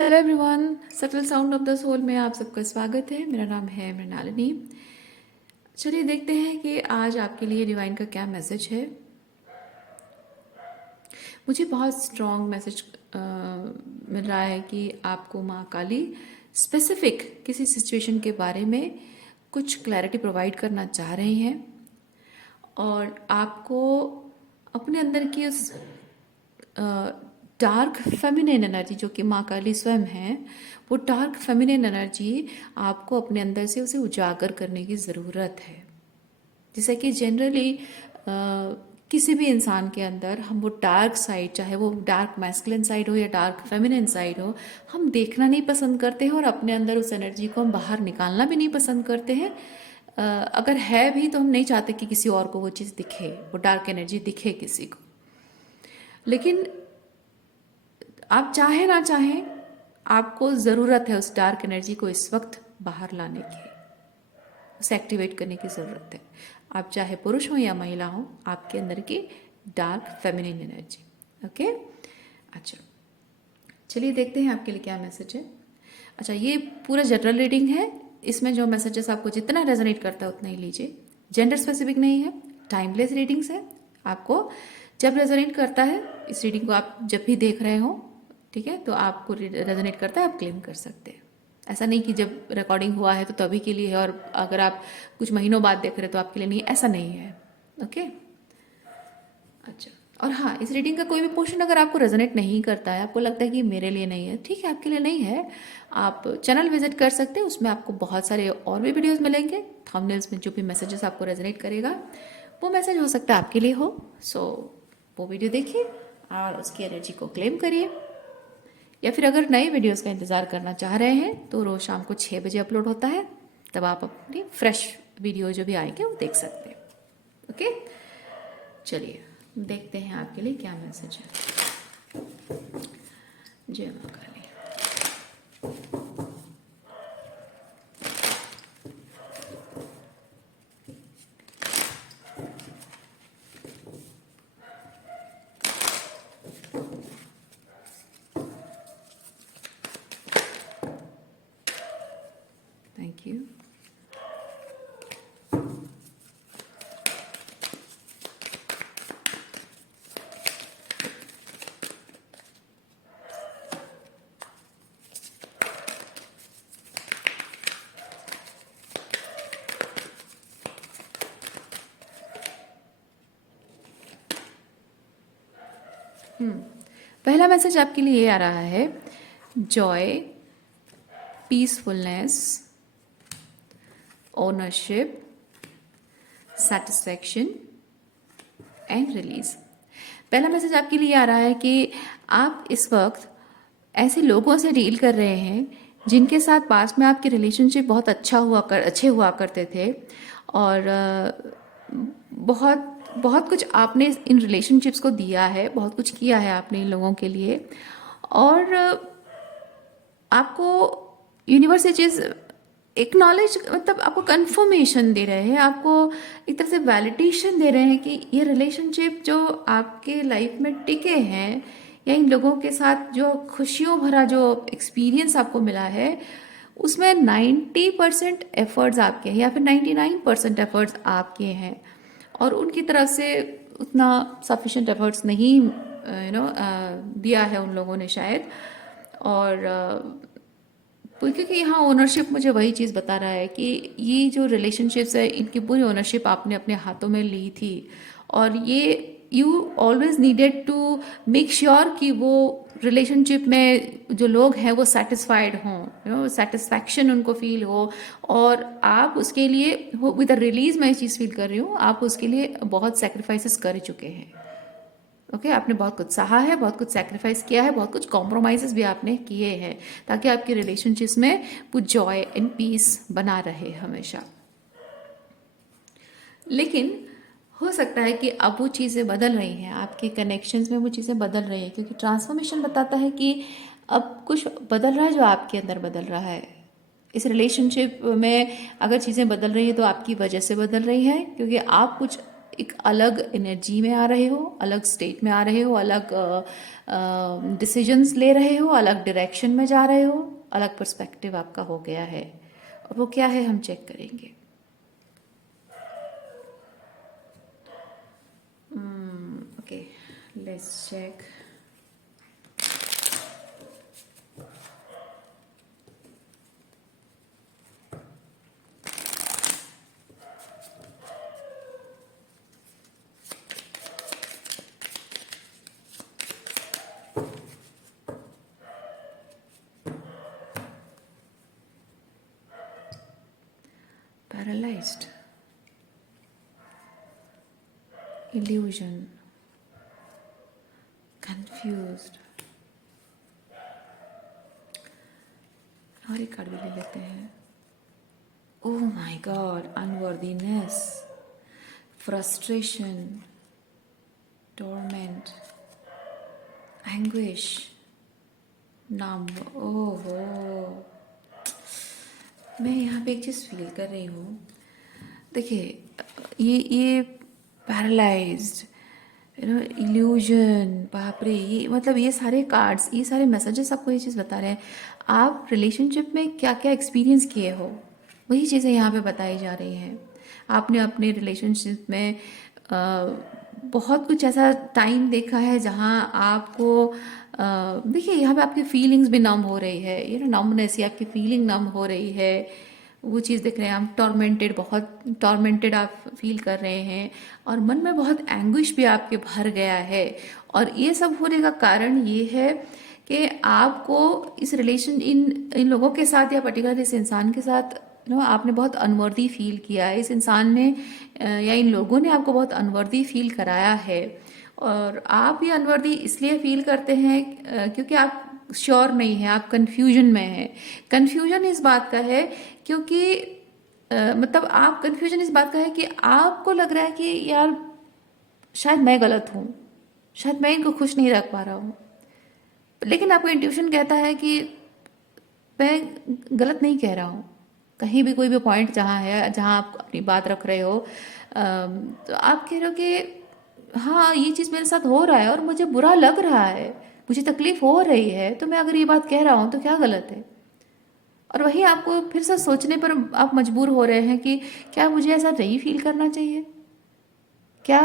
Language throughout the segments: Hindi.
Hello everyone, subtle sound of the soul में आप सबका स्वागत है। मेरा नाम है मृणालिनी। चलिए देखते हैं कि आज आपके लिए डिवाइन का क्या मैसेज है। मुझे बहुत स्ट्रॉन्ग मैसेज मिल रहा है कि आपको माँ काली स्पेसिफिक किसी सिचुएशन के बारे में कुछ क्लैरिटी प्रोवाइड करना चाह रही हैं और आपको अपने अंदर की उस डार्क फेमिनिन एनर्जी जो कि माँ काली स्वयं है, वो डार्क फेमिनिन एनर्जी आपको अपने अंदर से उसे उजागर करने की ज़रूरत है। जैसे कि जनरली किसी भी इंसान के अंदर हम वो डार्क साइड, चाहे वो डार्क मैस्कुलिन साइड हो या डार्क फेमिनिन साइड हो, हम देखना नहीं पसंद करते हैं और अपने अंदर उस एनर्जी को हम बाहर निकालना भी नहीं पसंद करते हैं। अगर है भी तो हम नहीं चाहते कि किसी और को वो चीज़ दिखे, वो डार्क एनर्जी दिखे किसी को। लेकिन आप चाहे ना चाहें, आपको ज़रूरत है उस डार्क एनर्जी को इस वक्त बाहर लाने की, उसे एक्टिवेट करने की ज़रूरत है। आप चाहे पुरुष हो या महिला हो, आपके अंदर की डार्क फेमिनिन एनर्जी। ओके, अच्छा, चलिए देखते हैं आपके लिए क्या मैसेज है। अच्छा, ये पूरा जनरल रीडिंग है। इसमें जो मैसेजेस आपको जितना रेजोनेट करता है उतना ही लीजिए। जेंडर स्पेसिफिक नहीं है, टाइमलेस रीडिंग्स है। आपको जब रेजोनेट करता है, इस रीडिंग को आप जब भी देख रहे हो, ठीक है, तो आपको रेजोनेट करता है, आप क्लेम कर सकते हैं। ऐसा नहीं कि जब रिकॉर्डिंग हुआ है तो तभी के लिए है और अगर आप कुछ महीनों बाद देख रहे हो तो आपके लिए नहीं, ऐसा नहीं है। ओके, अच्छा, और हाँ, इस रीडिंग का कोई भी पोर्शन अगर आपको रेजोनेट नहीं करता है, आपको लगता है कि मेरे लिए नहीं है, ठीक है, आपके लिए नहीं है, आप चैनल विजिट कर सकते हैं। उसमें आपको बहुत सारे और भी वीडियोस मिलेंगे। थंबनेल्स में जो भी मैसेजेस आपको रेजोनेट करेगा वो मैसेज हो सकता है आपके लिए हो। सो वो वीडियो देखिए और उसकी एनर्जी को क्लेम करिए। या फिर अगर नए वीडियोस का इंतज़ार करना चाह रहे हैं तो रोज़ शाम को 6 बजे अपलोड होता है, तब आप अपनी फ्रेश वीडियो जो भी आएंगे वो देख सकते हैं। ओके, चलिए देखते हैं आपके लिए क्या मैसेज है। जय माँ काली। Thank you. पहला मैसेज आपके लिए ये आ रहा है, joy, peacefulness, ownership, satisfaction and release. पहला मैसेज आपके लिए आ रहा है कि आप इस वक्त ऐसे लोगों से डील कर रहे हैं जिनके साथ पास्ट में आपके रिलेशनशिप बहुत अच्छे हुआ करते थे और बहुत बहुत कुछ आपने इन रिलेशनशिप्स को दिया है, बहुत कुछ किया है आपने इन लोगों के लिए और आपको यूनिवर्स ये चीज़ एक्नॉलेज, मतलब आपको कंफर्मेशन दे रहे हैं, आपको एक तरह से वैलिडेशन दे रहे हैं कि ये रिलेशनशिप जो आपके लाइफ में टिके हैं या इन लोगों के साथ जो खुशियों भरा जो एक्सपीरियंस आपको मिला है उसमें 90% एफर्ट्स आपके हैं या फिर 99% एफर्ट्स आपके हैं और उनकी तरफ से उतना सफिशेंट एफर्ट्स नहीं दिया है उन लोगों ने शायद। और क्योंकि यहाँ ओनरशिप मुझे वही चीज़ बता रहा है कि ये जो रिलेशनशिप्स है इनकी पूरी ओनरशिप आपने अपने हाथों में ली थी और ये you always needed to make sure कि वो रिलेशनशिप में जो लोग हैं वो सेटिस्फाइड हों, सेटिस्फैक्शन उनको फील हो और आप उसके लिए विद द रिलीज मैं ये चीज़ फील कर रही हूँ, आप उसके लिए बहुत सेक्रीफाइसेस कर चुके हैं। ओके, आपने बहुत कुछ सहा है, बहुत कुछ सेक्रीफाइस किया है, बहुत कुछ कॉम्प्रोमाइजेस भी आपने किए हैं ताकि आपके रिलेशनशिप्स में वो जॉय एंड पीस बना रहे हमेशा। लेकिन हो सकता है कि अब वो चीज़ें बदल रही हैं, आपके कनेक्शंस में वो चीज़ें बदल रही हैं क्योंकि ट्रांसफॉर्मेशन बताता है कि अब कुछ बदल रहा है जो आपके अंदर बदल रहा है। इस रिलेशनशिप में अगर चीज़ें बदल रही हैं तो आपकी वजह से बदल रही है क्योंकि आप कुछ एक अलग एनर्जी में आ रहे हो, अलग स्टेट में आ रहे हो, अलग डिसीजंस ले रहे हो, अलग डायरेक्शन में जा रहे हो, अलग पर्सपेक्टिव आपका हो गया है। और वो क्या है हम चेक करेंगे। Okay, let's check. Paralyzed, illusion, confused। और एक कार्ड भी ले लेते हैं। Oh my god, unworthiness, frustration, torment, anguish, numb. ओहो, मैं यहाँ पे एक चीज़ फील कर रही हूँ। देखिए, ये पैरालाइज्ड, इल्यूजन, बाप रे, ये मतलब ये सारे कार्ड्स, ये सारे मैसेजेस आपको ये चीज़ बता रहे हैं आप रिलेशनशिप में क्या क्या एक्सपीरियंस किए हो, वही चीज़ें यहाँ पे बताई जा रही हैं। आपने अपने रिलेशनशिप में बहुत कुछ ऐसा टाइम देखा है जहाँ आपको देखिए यहाँ पे आपकी फीलिंग्स भी नम हो रही है, नमनेस, या आपकी फीलिंग नम हो रही है, वो चीज़ देख रहे हैं आप। टॉर्मेंटेड, बहुत टॉर्मेंटेड आप फील कर रहे हैं, और मन में बहुत एंग्विश भी आपके भर गया है। और ये सब होने का कारण ये है कि आपको इस रिलेशन, इन लोगों के साथ या पर्टिकुलर इस इंसान के साथ आपने बहुत अनवर्दी फील किया है। इस इंसान ने या इन लोगों ने आपको बहुत अनवर्दी फील कराया है। और आप ये अनवर्दी इसलिए फील करते हैं क्योंकि आप श्योर नहीं है, आप कंफ्यूजन में हैं। कंफ्यूजन इस बात का है क्योंकि मतलब आप कंफ्यूजन इस बात का है कि आपको लग रहा है कि यार शायद मैं गलत हूँ, शायद मैं इनको खुश नहीं रख पा रहा हूँ, लेकिन आपको इंट्यूशन कहता है कि मैं गलत नहीं कह रहा हूँ। कहीं भी कोई भी पॉइंट जहाँ है, जहाँ आप अपनी बात रख रहे हो, तो आप कह रहे हो कि हाँ ये चीज़ मेरे साथ हो रहा है और मुझे बुरा लग रहा है, मुझे तकलीफ हो रही है, तो मैं अगर ये बात कह रहा हूँ तो क्या गलत है। और वही आपको फिर से सोचने पर आप मजबूर हो रहे हैं कि क्या मुझे ऐसा नहीं फील करना चाहिए, क्या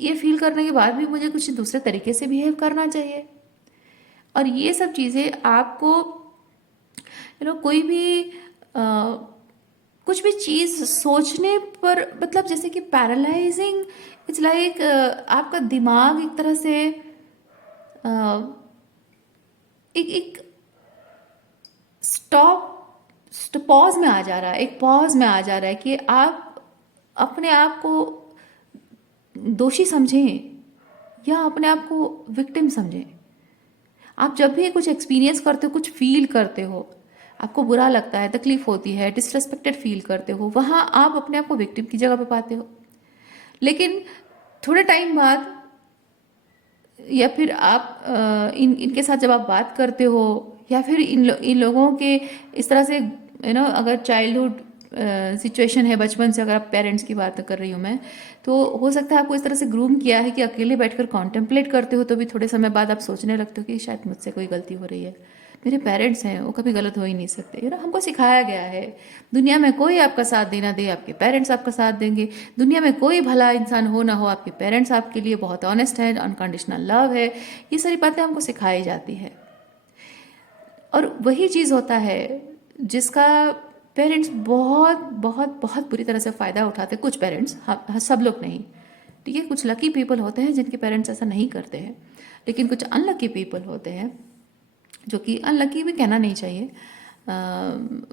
ये फील करने के बाद भी मुझे कुछ दूसरे तरीके से बिहेव करना चाहिए। और ये सब चीज़ें आपको कोई भी कुछ भी चीज़ सोचने पर, मतलब जैसे कि पैरालाइजिंग, इट्स लाइक आपका दिमाग एक तरह से एक एक पॉज में आ जा रहा है, एक पॉज में आ जा रहा है कि आप अपने आप को दोषी समझें या अपने आप को विक्टिम समझें। आप जब भी कुछ एक्सपीरियंस करते हो, कुछ फील करते हो, आपको बुरा लगता है, तकलीफ होती है, डिसरेस्पेक्टेड फील करते हो, वहाँ आप अपने आप को विक्टिम की जगह पे पाते हो। लेकिन थोड़े टाइम बाद, या फिर आप इनके साथ जब आप बात करते हो, या फिर इन लोगों के इस तरह से अगर चाइल्डहुड सिचुएशन है, बचपन से अगर आप पेरेंट्स की बात कर रही हूँ मैं, तो हो सकता है आपको इस तरह से ग्रूम किया है कि अकेले बैठकर कॉन्टेम्पलेट करते हो तो भी थोड़े समय बाद आप सोचने लगते हो कि शायद मुझसे कोई गलती हो रही है, मेरे पेरेंट्स हैं वो कभी गलत हो ही नहीं सकते। हमको सिखाया गया है दुनिया में कोई आपका साथ देना दे, आपके पेरेंट्स आपका साथ देंगे। दुनिया में कोई भला इंसान हो ना हो, आपके पेरेंट्स आपके लिए बहुत ऑनेस्ट है, अनकंडीशनल लव है। ये सारी बातें हमको सिखाई जाती है, और वही चीज़ होता है जिसका पेरेंट्स बहुत बहुत बहुत बुरी तरह से फ़ायदा उठाते हैं। कुछ पेरेंट्स, हाँ, सब लोग नहीं, ठीक है, कुछ लकी पीपल होते हैं जिनके पेरेंट्स ऐसा नहीं करते हैं, लेकिन कुछ अनलकी पीपल होते हैं, जो कि अनलकी भी कहना नहीं चाहिए,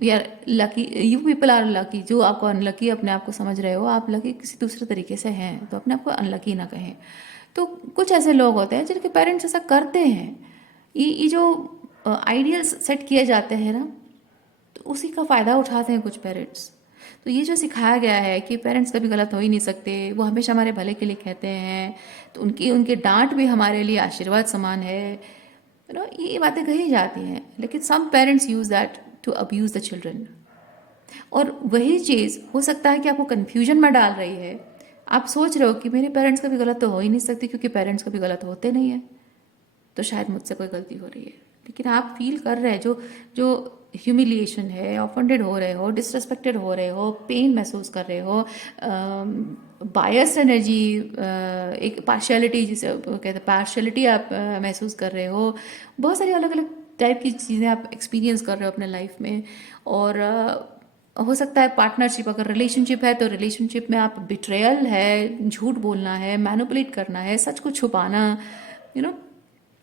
या lucky, you people are lucky. जो आपको अनलकी अपने आप को समझ रहे हो, आप लकी किसी दूसरे तरीके से हैं, तो अपने आप को अनलकी ना कहें। तो कुछ ऐसे लोग होते हैं जिनके पेरेंट्स ऐसा करते हैं। ये जो आइडियल्स सेट किए जाते हैं ना, तो उसी का फ़ायदा उठाते हैं कुछ पेरेंट्स। तो ये जो सिखाया गया है कि पेरेंट्स कभी गलत हो ही नहीं सकते, वो हमेशा हमारे भले के लिए कहते हैं, तो उनके डांट भी हमारे लिए आशीर्वाद समान है, ये बातें कही जाती हैं। लेकिन some parents use that to abuse the children. और वही चीज़ हो सकता है कि आपको कन्फ्यूजन में डाल रही है, आप सोच रहे हो कि मेरे पेरेंट्स कभी गलत तो हो ही नहीं सकती, क्योंकि पेरेंट्स कभी गलत होते नहीं है, तो शायद मुझसे कोई गलती हो रही है। लेकिन आप फील कर रहे हैं जो जो ह्यूमिलिएशन है, ऑफेंडेड हो रहे हो, डिसरेस्पेक्टेड हो रहे हो, पेन महसूस कर रहे हो, बायस एनर्जी, एक पार्शियलिटी जिसे कहते हैं, पार्शियलिटी आप महसूस कर रहे हो, बहुत सारी अलग अलग टाइप की चीज़ें आप एक्सपीरियंस कर रहे हो अपने लाइफ में। और हो सकता है पार्टनरशिप, अगर रिलेशनशिप है तो रिलेशनशिप में आप बिट्रेयल है, झूठ बोलना है, मैनिपुलेट करना है, सच को छुपाना, यू नो,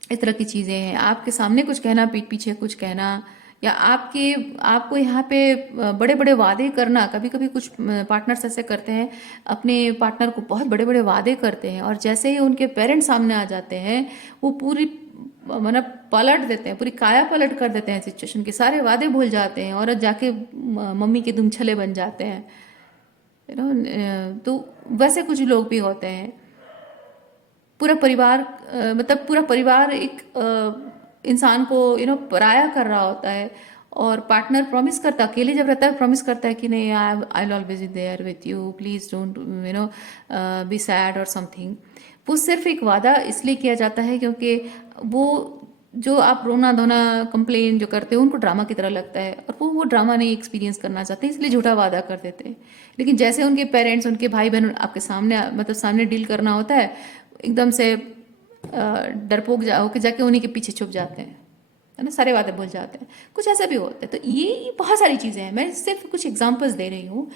इस तरह की चीज़ें हैं। आपके सामने कुछ कहना, पीठ पीछे कुछ कहना, या आपको यहाँ पे बड़े बड़े वादे करना। कभी कभी कुछ पार्टनर्स ऐसे करते हैं, अपने पार्टनर को बहुत बड़े बड़े वादे करते हैं, और जैसे ही उनके पेरेंट्स सामने आ जाते हैं, वो पूरी मतलब पलट देते हैं, पूरी काया पलट कर देते हैं सिचुएशन के, सारे वादे भूल जाते हैं और जाके मम्मी के दुम छले बन जाते हैं, यू नो। तो वैसे कुछ लोग भी होते हैं। पूरा परिवार मतलब पूरा परिवार एक इंसान को पराया कर रहा होता है, और पार्टनर प्रॉमिस करता, अकेले जब रहता है प्रॉमिस करता है कि नहीं, I will always be there with you, please don't be sad और समथिंग। वो सिर्फ एक वादा इसलिए किया जाता है क्योंकि वो जो आप रोना धोना कंप्लेन जो करते हो उनको ड्रामा की तरह लगता है, और वो ड्रामा नहीं एक्सपीरियंस करना चाहते, इसलिए झूठा वादा कर देते हैं। लेकिन जैसे उनके पेरेंट्स, उनके भाई बहन आपके सामने, मतलब सामने डील करना होता है, एकदम से डरपोक होके जाके उन्हीं के पीछे छुप जाते हैं, है ना, सारे वादे भूल जाते हैं। कुछ ऐसा भी होता है। तो ये बहुत सारी चीज़ें हैं, मैं सिर्फ कुछ एग्जांपल्स दे रही हूँ,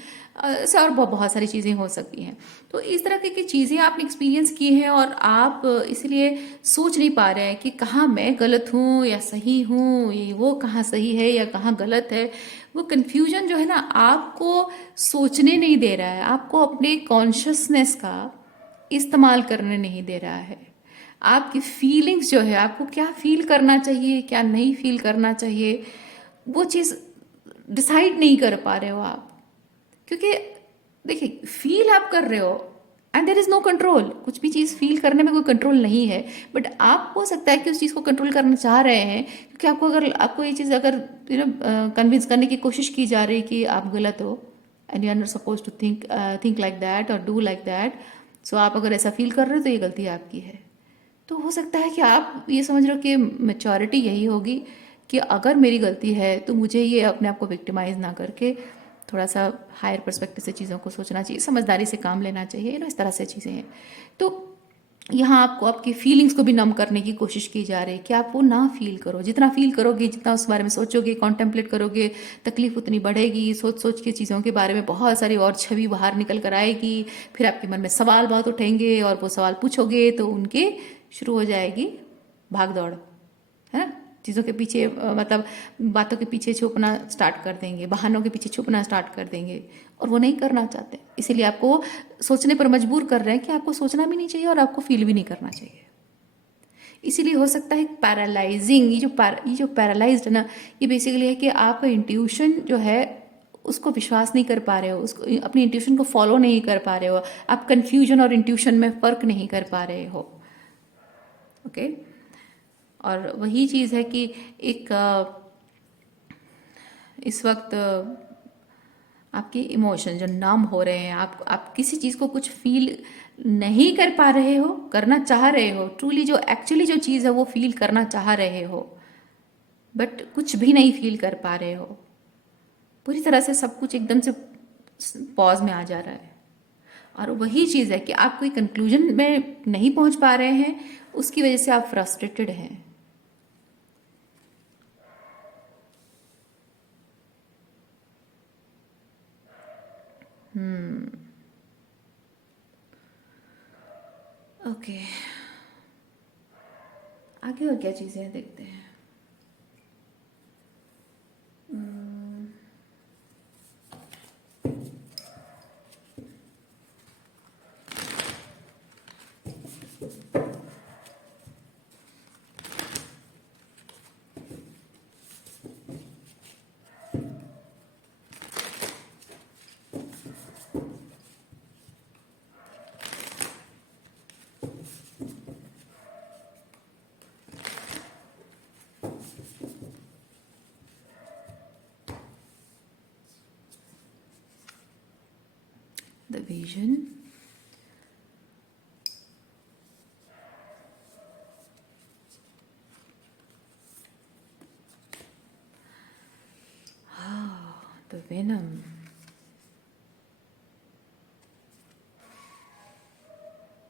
ऐसे और बहुत सारी चीज़ें हो सकती हैं। तो इस तरह की चीज़ें आपने एक्सपीरियंस की हैं, और आप इसलिए सोच नहीं पा रहे हैं कि कहाँ मैं गलत हूँ या सही हूँ, ये वो कहाँ सही है या कहाँ गलत है। वो कन्फ्यूजन जो है ना, आपको सोचने नहीं दे रहा है, आपको अपने कॉन्शियसनेस का इस्तेमाल करने नहीं दे रहा है। आपकी फीलिंग्स जो है, आपको क्या फील करना चाहिए, क्या नहीं फील करना चाहिए, वो चीज़ डिसाइड नहीं कर पा रहे हो आप। क्योंकि देखिए, फील आप कर रहे हो and there is no control. कुछ भी चीज़ फील करने में कोई कंट्रोल नहीं है, बट आप हो सकता है कि उस चीज़ को कंट्रोल करना चाह रहे हैं, क्योंकि आपको ये चीज़ अगर कन्विंस करने की कोशिश की जा रही है कि आप गलत हो, and you are not suppose to think like that और डू लाइक दैट, सो आप अगर ऐसा फील कर रहे हो तो ये गलती आपकी है। तो हो सकता है कि आप ये समझ रहे हो कि मैच्योरिटी यही होगी कि अगर मेरी गलती है तो मुझे ये अपने आप को विक्टिमाइज ना करके थोड़ा सा हायर पर्सपेक्टिव से चीज़ों को सोचना चाहिए, समझदारी से काम लेना चाहिए, इस तरह से चीज़ें हैं। तो यहाँ आपको आपकी फीलिंग्स को भी नम करने की कोशिश की जा रही है कि आप वो ना फील करो। जितना फील करोगे, जितना उस बारे में सोचोगे, कॉन्टेम्पलेट करोगे, तकलीफ उतनी बढ़ेगी। सोच सोच के चीज़ों के बारे में बहुत सारी और छवि बाहर निकल कर आएगी। फिर आपके मन में सवाल बहुत उठेंगे, और वो सवाल पूछोगे तो उनके शुरू हो जाएगी भाग दौड़, है ना। चीज़ों के पीछे मतलब बातों के पीछे छुपना स्टार्ट कर देंगे, बहानों के पीछे छुपना स्टार्ट कर देंगे, और वो नहीं करना चाहते। इसीलिए आपको सोचने पर मजबूर कर रहे हैं कि आपको सोचना भी नहीं चाहिए और आपको फील भी नहीं करना चाहिए। इसीलिए हो सकता है पैरालाइजिंग, ये जो पैरालाइज्ड है ना, ये बेसिकली है कि आपका इंट्यूशन जो है उसको विश्वास नहीं कर पा रहे हो, उसको अपनी इंट्यूशन को फॉलो नहीं कर पा रहे हो, आप कंफ्यूजन और इंट्यूशन में फ़र्क नहीं कर पा रहे हो। ओके। और वही चीज़ है कि एक इस वक्त आपके इमोशन जो नम हो रहे हैं, आप किसी चीज़ को कुछ फील नहीं कर पा रहे हो, करना चाह रहे हो, ट्रूली जो एक्चुअली जो चीज़ है वो फील करना चाह रहे हो, बट कुछ भी नहीं फील कर पा रहे हो। पूरी तरह से सब कुछ एकदम से पॉज में आ जा रहा है। और वही चीज़ है कि आप कोई कंक्लूजन में नहीं पहुंच पा रहे हैं, उसकी वजह से आप फ्रस्ट्रेटेड हैं। ओके, आगे और क्या चीज़ें हैं देखते हैं। द विजन, वेनम,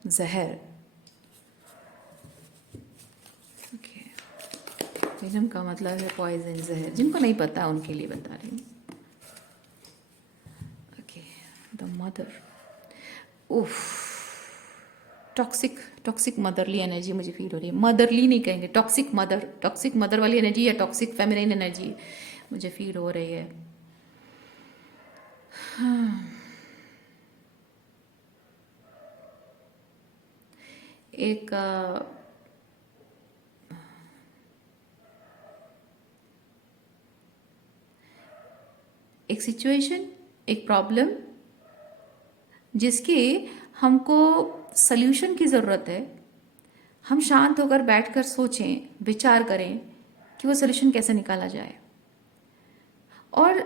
जहर। ओके, वेनम का मतलब है पॉइजन, जहर। जिनको नहीं पता उनके लिए बता रही हूँ। Okay, the mother. उफ, टॉक्सिक, टॉक्सिक मदरली एनर्जी मुझे फील हो रही है। मदरली नहीं कहेंगे, टॉक्सिक मदर, टॉक्सिक मदर वाली एनर्जी या टॉक्सिक फेमिनिन एनर्जी मुझे फील हो रही है। एक एक सिचुएशन, एक प्रॉब्लम जिसकी हमको सल्यूशन की ज़रूरत है। हम शांत होकर बैठकर सोचें, विचार करें कि वो सल्यूशन कैसे निकाला जाए। और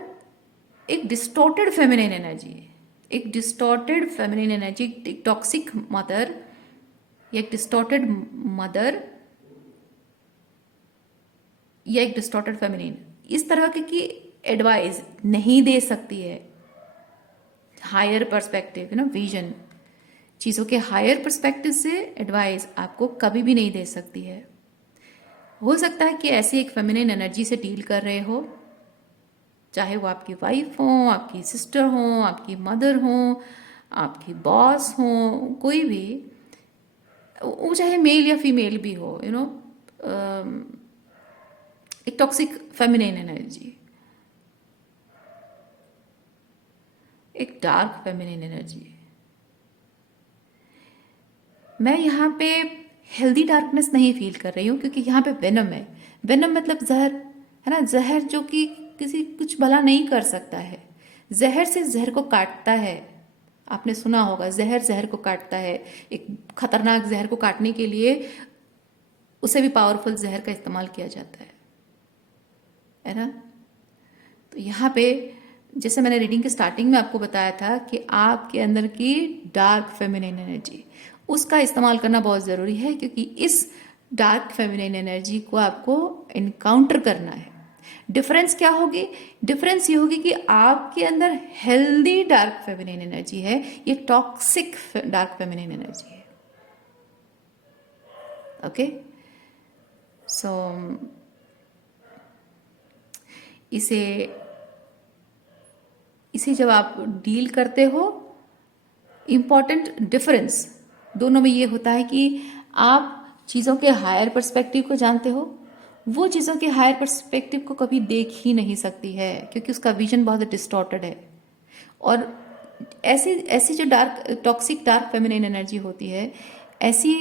एक डिस्टॉर्टेड फेमिनिन एनर्जी, एक डिस्टॉर्टेड फेमिनिन एनर्जी, एक टॉक्सिक मदर या एक डिस्टॉर्टेड मदर या एक डिस्टॉर्टेड फेमिनिन इस तरह की एडवाइस नहीं दे सकती है। हायर पर्सपेक्टिव, विजन, चीज़ों के हायर पर्सपेक्टिव से एडवाइस आपको कभी भी नहीं दे सकती है। हो सकता है कि ऐसी एक फेमिनिन एनर्जी से डील कर रहे हो, चाहे वो आपकी वाइफ हो, आपकी सिस्टर हो, आपकी मदर हो, आपकी बॉस हो, कोई भी, वो चाहे मेल या फीमेल भी हो, एक टॉक्सिक फेमिनिन एनर्जी, एक डार्क फेमिनिन एनर्जी। मैं यहाँ पे हेल्दी डार्कनेस नहीं फील कर रही हूँ, क्योंकि यहाँ पे वेनम है। वेनम मतलब जहर है ना, जहर जो कि किसी कुछ भला नहीं कर सकता है। जहर से जहर को काटता है। आपने सुना होगा, जहर जहर को काटता है। एक खतरनाक जहर को काटने के लिए उसे भी पावरफुल जहर का इस्तेमाल किया जाता है ना। तो यहाँ पे जैसे मैंने रीडिंग के स्टार्टिंग में आपको बताया था कि आपके अंदर की डार्क फेमिनिन एनर्जी, उसका इस्तेमाल करना बहुत ज़रूरी है, क्योंकि इस डार्क फेमिनिन एनर्जी को आपको इनकाउंटर करना है। डिफरेंस क्या होगी? डिफरेंस ये होगी कि आपके अंदर हेल्दी डार्क फेमिनिन एनर्जी है, ये टॉक्सिक डार्क फेमिनिन एनर्जी है। ओके, सो इसे जब आप डील करते हो, इम्पॉर्टेंट डिफरेंस दोनों में ये होता है कि आप चीज़ों के हायर पर्सपेक्टिव को जानते हो। वो चीज़ों के हायर पर्सपेक्टिव को कभी देख ही नहीं सकती है, क्योंकि उसका विजन बहुत डिस्टॉर्टेड है। और ऐसी ऐसी जो टॉक्सिक डार्क फेमिनिन एनर्जी होती है, ऐसी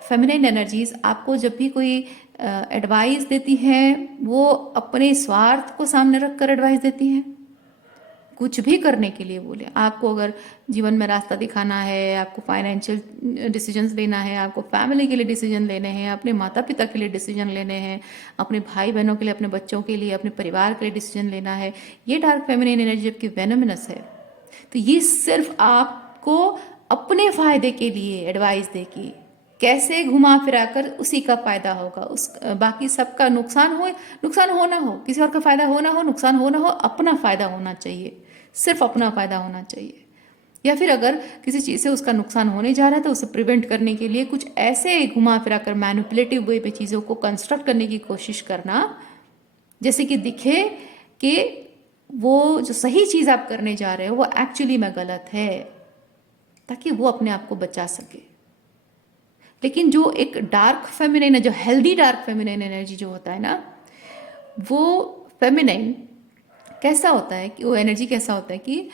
फेमिनिन एनर्जीज आपको जब भी कोई एडवाइस देती हैं, वो अपने स्वार्थ को सामने रखकर एडवाइस देती हैं। कुछ भी करने के लिए बोले, आपको अगर जीवन में रास्ता दिखाना है, आपको फाइनेंशियल डिसीजंस लेना है, आपको फैमिली के लिए डिसीजन लेने हैं, अपने माता पिता के लिए डिसीजन लेने हैं, अपने भाई बहनों के लिए, अपने बच्चों के लिए, अपने परिवार के लिए डिसीजन लेना है, ये डार्क फेमिनिन एनर्जी जबकि वेनमिनस है। तो ये सिर्फ आपको अपने फायदे के लिए एडवाइस देगी, कैसे घुमा फिरा कर उसी का फायदा होगा, उस बाकी सबका नुकसान हो ना हो, किसी और का फायदा हो ना हो, नुकसान हो ना हो, अपना फायदा होना चाहिए, सिर्फ अपना फायदा होना चाहिए। या फिर अगर किसी चीज़ से उसका नुकसान होने जा रहा है तो उसे प्रिवेंट करने के लिए कुछ ऐसे घुमा फिरा कर मैनिपुलेटिव वे पे चीज़ों को कंस्ट्रक्ट करने की कोशिश करना, जैसे कि दिखे कि वो जो सही चीज़ आप करने जा रहे हो वो एक्चुअली में गलत है, ताकि वो अपने आप को बचा सके। लेकिन जो एक डार्क फेमिनिन है, जो हेल्दी डार्क फेमिनिन एनर्जी जो होता है ना, वो फेमिनिन कैसा होता है कि वो एनर्जी कैसा होता है कि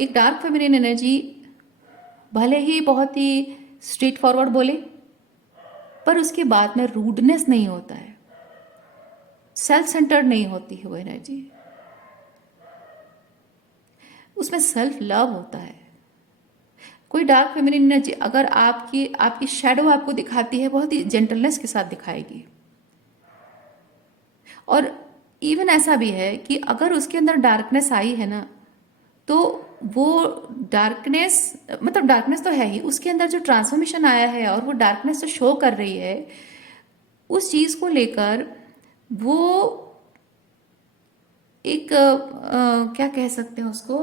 एक डार्क फेमिनिन एनर्जी भले ही बहुत ही स्ट्रेट फॉरवर्ड बोले, पर उसके बाद में रूडनेस नहीं होता है, सेल्फ सेंटर्ड नहीं होती है वो एनर्जी, उसमें सेल्फ लव होता है। कोई डार्क फेमिनिन एनर्जी अगर आपकी शैडो आपको दिखाती है, बहुत ही जेंटलनेस के साथ दिखाएगी। और इवन ऐसा भी है कि अगर उसके अंदर डार्कनेस आई है ना, तो वो डार्कनेस, मतलब डार्कनेस तो है ही, उसके अंदर जो ट्रांसफॉर्मेशन आया है और वो डार्कनेस जो शो कर रही है, उस चीज़ को लेकर वो एक क्या कह सकते हैं उसको,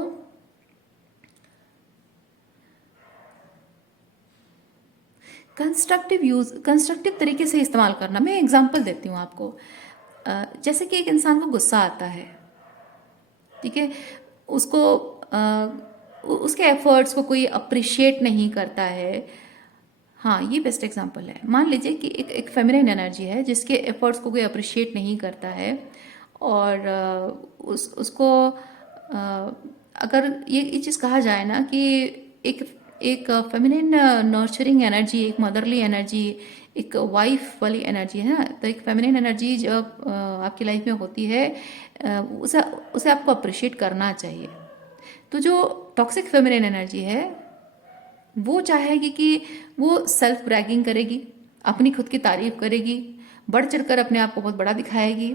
कंस्ट्रक्टिव तरीके से इस्तेमाल करना। मैं एग्जांपल देती हूँ आपको। जैसे कि एक इंसान को गुस्सा आता है, ठीक है, उसको उसके एफर्ट्स को कोई अप्रिशिएट नहीं करता है। हाँ, ये बेस्ट एग्जांपल है। मान लीजिए कि एक फेमिनिन एनर्जी है जिसके एफर्ट्स को कोई अप्रिशिएट नहीं करता है, और उसको अगर ये चीज़ कहा जाए ना कि एक एक फेमिनिन नर्चरिंग एनर्जी, एक मदरली एनर्जी, एक वाइफ वाली एनर्जी है ना, तो एक फेमिनिन एनर्जी जब आपकी लाइफ में होती है, उसे उसे आपको अप्रिशिएट करना चाहिए। तो जो टॉक्सिक फेमिनिन एनर्जी है वो चाहेगी कि वो सेल्फ ब्रैगिंग करेगी, अपनी खुद की तारीफ करेगी, बढ़ चढ़कर अपने आप को बहुत बड़ा दिखाएगी,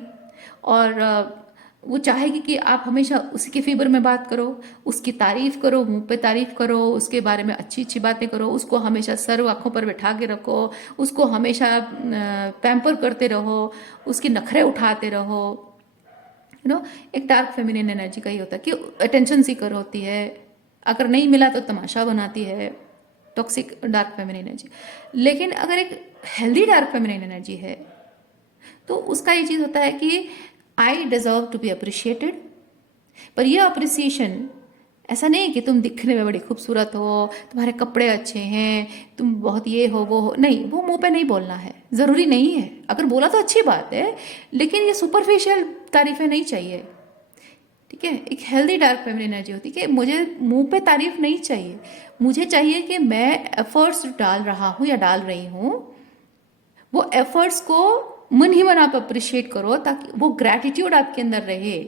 और वो चाहेगी कि आप हमेशा उसी के फेवर में बात करो, उसकी तारीफ करो, मुंह पे तारीफ करो, उसके बारे में अच्छी अच्छी बातें करो, उसको हमेशा सर आंखों पर बैठा के रखो, उसको हमेशा पैम्पर करते रहो, उसकी नखरे उठाते रहो। एक डार्क फेमिनिन एनर्जी का ही होता है कि अटेंशन सीकर होती है, अगर नहीं मिला तो तमाशा बनाती है, टॉक्सिक डार्क फेमिनिन एनर्जी। लेकिन अगर एक हेल्दी डार्क फेमिनिन एनर्जी है तो उसका ये चीज़ होता है कि I deserve to be appreciated. पर यह अप्रिसिएशन ऐसा नहीं कि तुम दिखने में बड़ी खूबसूरत हो, तुम्हारे कपड़े अच्छे हैं, तुम बहुत ये हो वो हो, नहीं, वो मुंह पे नहीं बोलना है, ज़रूरी नहीं है। अगर बोला तो अच्छी बात है, लेकिन ये सुपरफिशियल तारीफें नहीं चाहिए, ठीक है। एक हेल्दी डार्क फेमिनिन एनर्जी होती है कि मुझे मुंह पे तारीफ नहीं चाहिए, मुझे चाहिए कि मैं एफर्ट्स डाल रहा हूँ या डाल रही हूँ, वो एफर्ट्स को मन ही मन आप अप्रिशिएट करो, ताकि वो ग्रैटिट्यूड आपके अंदर रहे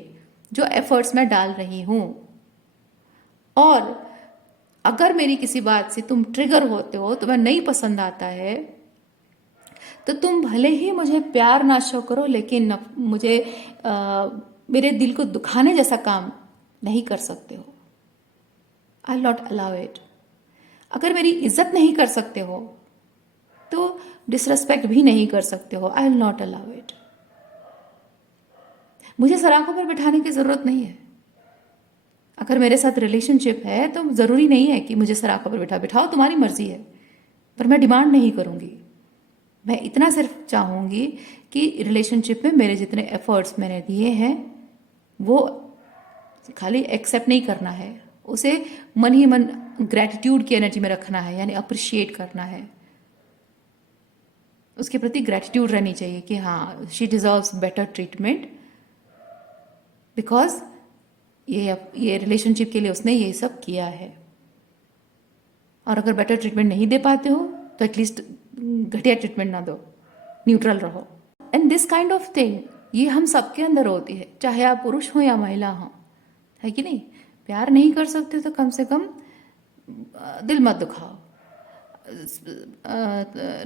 जो एफर्ट्स मैं डाल रही हूँ। और अगर मेरी किसी बात से तुम ट्रिगर होते हो, तुम्हें नहीं पसंद आता है, तो तुम भले ही मुझे प्यार ना शो करो, लेकिन मुझे मेरे दिल को दुखाने जैसा काम नहीं कर सकते हो। आई नॉट अलाउ इट। अगर मेरी इज्जत नहीं कर सकते हो तो डिसरेस्पेक्ट भी नहीं कर सकते हो। I will not allow it. मुझे सराखों पर बिठाने की जरूरत नहीं है। अगर मेरे साथ रिलेशनशिप है तो जरूरी नहीं है कि मुझे सराखों पर बिठाओ, तुम्हारी मर्जी है, पर मैं डिमांड नहीं करूंगी। मैं इतना सिर्फ चाहूंगी कि रिलेशनशिप में मेरे जितने एफर्ट्स मैंने दिए हैं वो खाली एक्सेप्ट नहीं करना है, उसे मन ही मन ग्रैटिट्यूड की एनर्जी में रखना है, यानी अप्रिशिएट करना है। उसके प्रति ग्रैटिट्यूड रहनी चाहिए कि हाँ, she deserves better treatment, because ये रिलेशनशिप के लिए उसने ये सब किया है। और अगर बेटर ट्रीटमेंट नहीं दे पाते हो तो एटलीस्ट घटिया ट्रीटमेंट ना दो, न्यूट्रल रहो। And this kind of thing ये हम सबके अंदर होती है, चाहे आप पुरुष हो या महिला हो, है कि नहीं। प्यार नहीं कर सकते तो कम से कम दिल मत दुखाओ,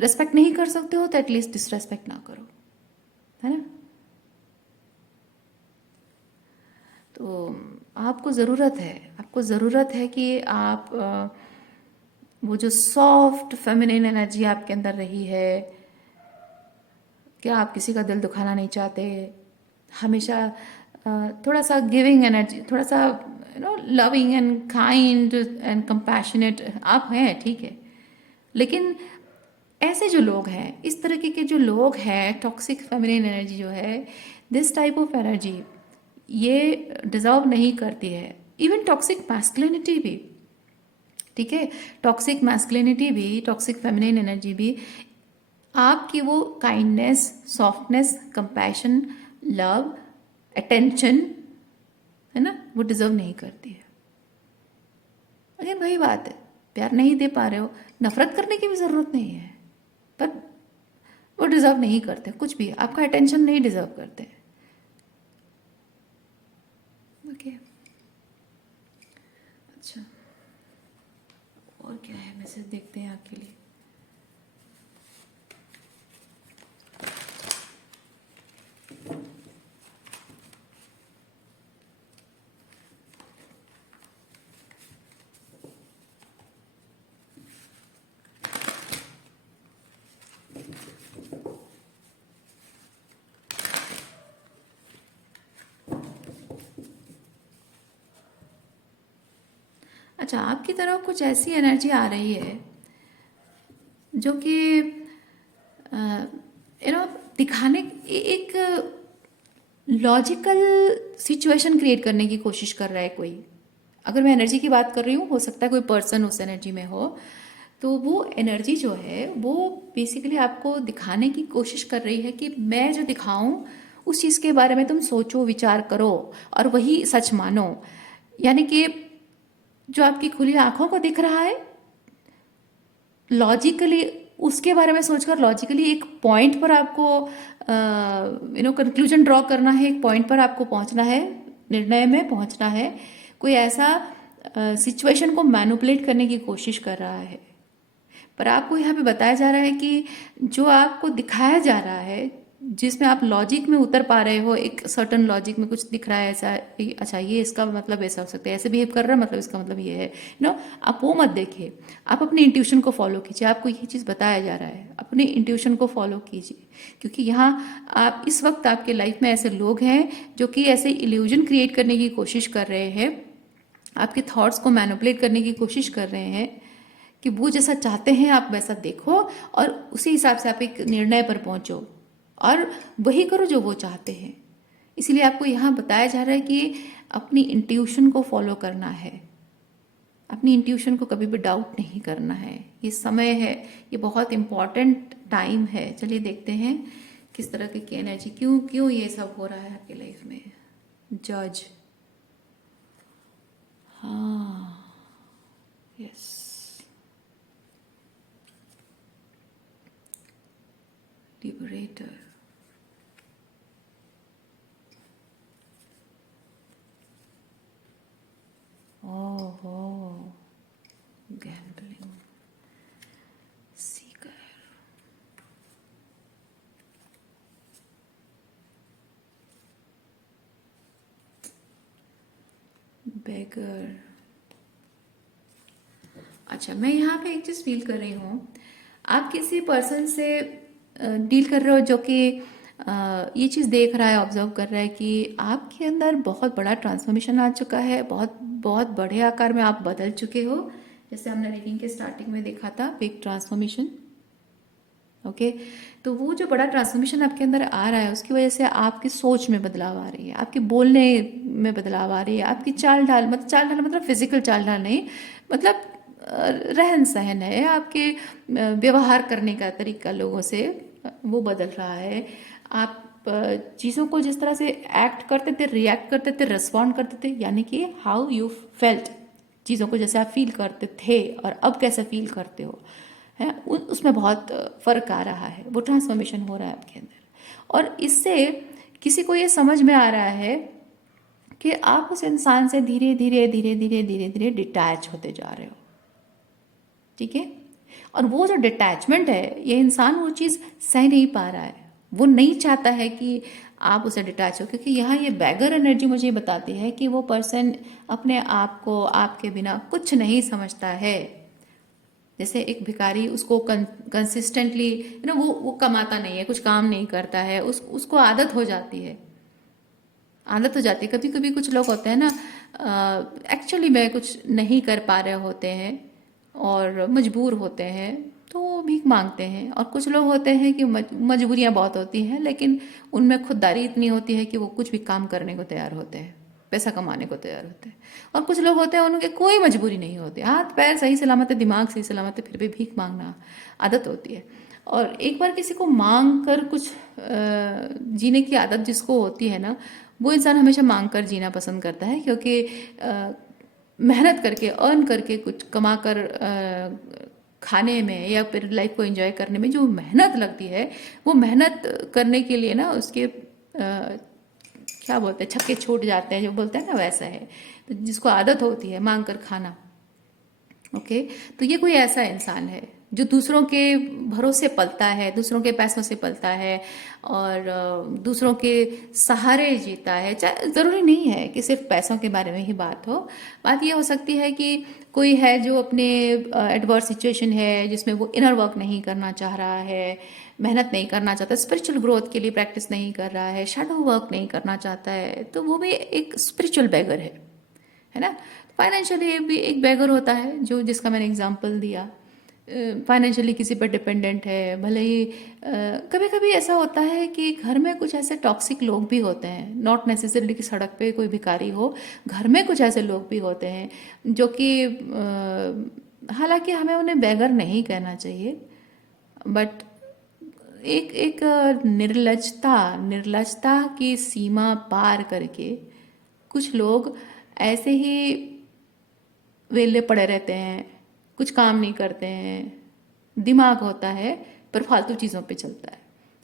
रिस्पेक्ट नहीं कर सकते हो तो एटलीस्ट डिसरेस्पेक्ट ना करो, है ना। तो आपको ज़रूरत है कि आप वो जो सॉफ्ट फेमिनिन एनर्जी आपके अंदर रही है, क्या आप किसी का दिल दुखाना नहीं चाहते, हमेशा थोड़ा सा गिविंग एनर्जी, थोड़ा सा loving and kind and compassionate आप हैं, ठीक है। लेकिन ऐसे जो लोग हैं, इस तरीके के जो लोग हैं, टॉक्सिक फेमिनिन एनर्जी जो है, दिस टाइप ऑफ एनर्जी ये डिजर्व नहीं करती है। इवन टॉक्सिक मैस्कुलिनिटी भी, ठीक है, टॉक्सिक मैस्कुलिनिटी भी, टॉक्सिक फेमिनिन एनर्जी भी आपकी वो kindness, softness, compassion, love, attention, है ना, वो डिजर्व नहीं करती है। अगेन वही बात है, प्यार नहीं दे पा रहे हो, नफरत करने की भी जरूरत नहीं है, पर वो डिजर्व नहीं करते कुछ भी, आपका अटेंशन नहीं डिजर्व करते। ओके, अच्छा, और क्या है, मैसेज देखते हैं आपके लिए। अच्छा, आपकी तरफ कुछ ऐसी एनर्जी आ रही है जो कि दिखाने एक लॉजिकल सिचुएशन क्रिएट करने की कोशिश कर रहा है कोई। अगर मैं एनर्जी की बात कर रही हूँ, हो सकता है कोई पर्सन उस एनर्जी में हो, तो वो एनर्जी जो है वो बेसिकली आपको दिखाने की कोशिश कर रही है कि मैं जो दिखाऊं उस चीज़ के बारे में तुम सोचो, विचार करो और वही सच मानो। यानी कि जो आपकी खुली आंखों को दिख रहा है, लॉजिकली उसके बारे में सोचकर लॉजिकली एक पॉइंट पर आपको कंक्लूजन ड्रॉ करना है, एक पॉइंट पर आपको पहुंचना है, निर्णय में पहुंचना है। कोई ऐसा सिचुएशन को मैनिपुलेट करने की कोशिश कर रहा है, पर आपको यहाँ पे बताया जा रहा है कि जो आपको दिखाया जा रहा है, जिसमें आप लॉजिक में उतर पा रहे हो, एक सर्टन लॉजिक में कुछ दिख रहा है ऐसा, अच्छा ये इसका मतलब ऐसा हो सकता है, ऐसे बिहेव कर रहा है मतलब इसका मतलब ये है, आप वो मत देखिए। आप अपने इंट्यूशन को फॉलो कीजिए। आपको ये चीज़ बताया जा रहा है, अपने इंट्यूशन को फॉलो कीजिए, क्योंकि यहाँ आप इस वक्त आपके लाइफ में ऐसे लोग हैं जो कि ऐसे इल्यूजन क्रिएट करने की कोशिश कर रहे हैं, आपके थॉट्स को मैनिपुलेट करने की कोशिश कर रहे हैं कि वो जैसा चाहते हैं आप वैसा देखो और उसी हिसाब से आप एक निर्णय पर पहुंचो और वही करो जो वो चाहते हैं। इसीलिए आपको यहाँ बताया जा रहा है कि अपनी इंट्यूशन को फॉलो करना है, अपनी इंट्यूशन को कभी भी डाउट नहीं करना है। ये समय है, ये बहुत इम्पॉर्टेंट टाइम है। चलिए देखते हैं किस तरह की एनर्जी, क्यों क्यों ये सब हो रहा है आपकी लाइफ में। जज, हाँ, यस, लिबरेटर, ओहो, गैम्बलिंग, सीकर, बेगर। अच्छा, मैं यहाँ पे एक चीज़ फील कर रही हूँ, आप किसी पर्सन से डील कर रहे हो जो कि ये चीज़ देख रहा है, ऑब्जर्व कर रहा है कि आपके अंदर बहुत बड़ा ट्रांसफॉर्मेशन आ चुका है, बहुत बहुत बड़े आकार में आप बदल चुके हो। जैसे हमने रीडिंग के स्टार्टिंग में देखा था, बिग ट्रांसफॉर्मेशन। ओके, तो वो जो बड़ा ट्रांसफॉर्मेशन आपके अंदर आ रहा है उसकी वजह से आपकी सोच में बदलाव आ रही है, आपके बोलने में बदलाव आ रही है, आपकी चाल ढाल, मतलब फिजिकल चाल ढाल नहीं, मतलब रहन सहन है, आपके व्यवहार करने का तरीका लोगों से वो बदल रहा है। आप चीज़ों को जिस तरह से एक्ट करते थे, रिएक्ट करते थे, रिस्पॉन्ड करते थे, यानी कि हाउ यू फेल्ट, चीज़ों को जैसे आप फील करते थे और अब कैसे फील करते हो, है उसमें बहुत फ़र्क आ रहा है। वो ट्रांसफॉर्मेशन हो रहा है आपके अंदर, और इससे किसी को ये समझ में आ रहा है कि आप उस इंसान से धीरे धीरे धीरे धीरे धीरे धीरे डिटैच होते जा रहे हो। ठीक है, और वो जो डिटैचमेंट है, ये इंसान वो चीज़ सह नहीं पा रहा है, वो नहीं चाहता है कि आप उसे डिटैच हो, क्योंकि यहाँ ये बैगर एनर्जी मुझे बताती है कि वो पर्सन अपने आप को आपके बिना कुछ नहीं समझता है। जैसे एक भिखारी, उसको कंसिस्टेंटली वो कमाता नहीं है, कुछ काम नहीं करता है, उसको आदत हो जाती है, आदत हो जाती है। कभी कभी कुछ लोग होते हैं ना, एक्चुअली में कुछ नहीं कर पा रहे होते हैं और मजबूर होते हैं तो वो भीख मांगते हैं, और कुछ लोग होते हैं कि मजबूरियां बहुत होती हैं लेकिन उनमें खुददारी इतनी होती है कि वो कुछ भी काम करने को तैयार होते हैं, पैसा कमाने को तैयार होते हैं। और कुछ लोग होते हैं उनके कोई मजबूरी नहीं होती, हाथ पैर सही सलामत है, दिमाग सही सलामत है, फिर भी भीख मांगना आदत होती है। और एक बार किसी को मांग कर कुछ जीने की आदत जिसको होती है ना, वो इंसान हमेशा मांग कर जीना पसंद करता है, क्योंकि मेहनत करके, अर्न करके, कुछ कमा कर खाने में या फिर लाइफ को एंजॉय करने में जो मेहनत लगती है, वो मेहनत करने के लिए ना उसके क्या बोलते हैं, छक्के छूट जाते हैं, जो बोलते हैं ना, वैसा है। तो जिसको आदत होती है मांग कर खाना, ओके, तो ये कोई ऐसा इंसान है जो दूसरों के भरोसे पलता है, दूसरों के पैसों से पलता है और दूसरों के सहारे जीता है। चाहे ज़रूरी नहीं है कि सिर्फ पैसों के बारे में ही बात हो, बात ये हो सकती है कि कोई है जो अपने एडवर्स सिचुएशन है जिसमें वो इनर वर्क नहीं करना चाह रहा है, मेहनत नहीं करना चाहता, स्पिरिचुअल ग्रोथ के लिए प्रैक्टिस नहीं कर रहा है, शैडो वर्क नहीं करना चाहता है, तो वो भी एक स्पिरिचुअल बैगर है है ना। फाइनेंशियली भी एक बेगर होता है जो जिसका मैंने एग्जांपल दिया, फाइनेंशियली किसी पर डिपेंडेंट है, भले ही कभी कभी ऐसा होता है कि घर में कुछ ऐसे टॉक्सिक लोग भी होते हैं, नॉट नेसेसरली कि सड़क पे कोई भिखारी हो, घर में कुछ ऐसे लोग भी होते हैं जो कि हालांकि हमें उन्हें बेगर नहीं कहना चाहिए, बट एक एक निर्लजता निर्लजता की सीमा पार करके कुछ लोग ऐसे ही वेले पड़े रहते हैं, कुछ काम नहीं करते हैं, दिमाग होता है पर फालतू चीज़ों पे चलता है,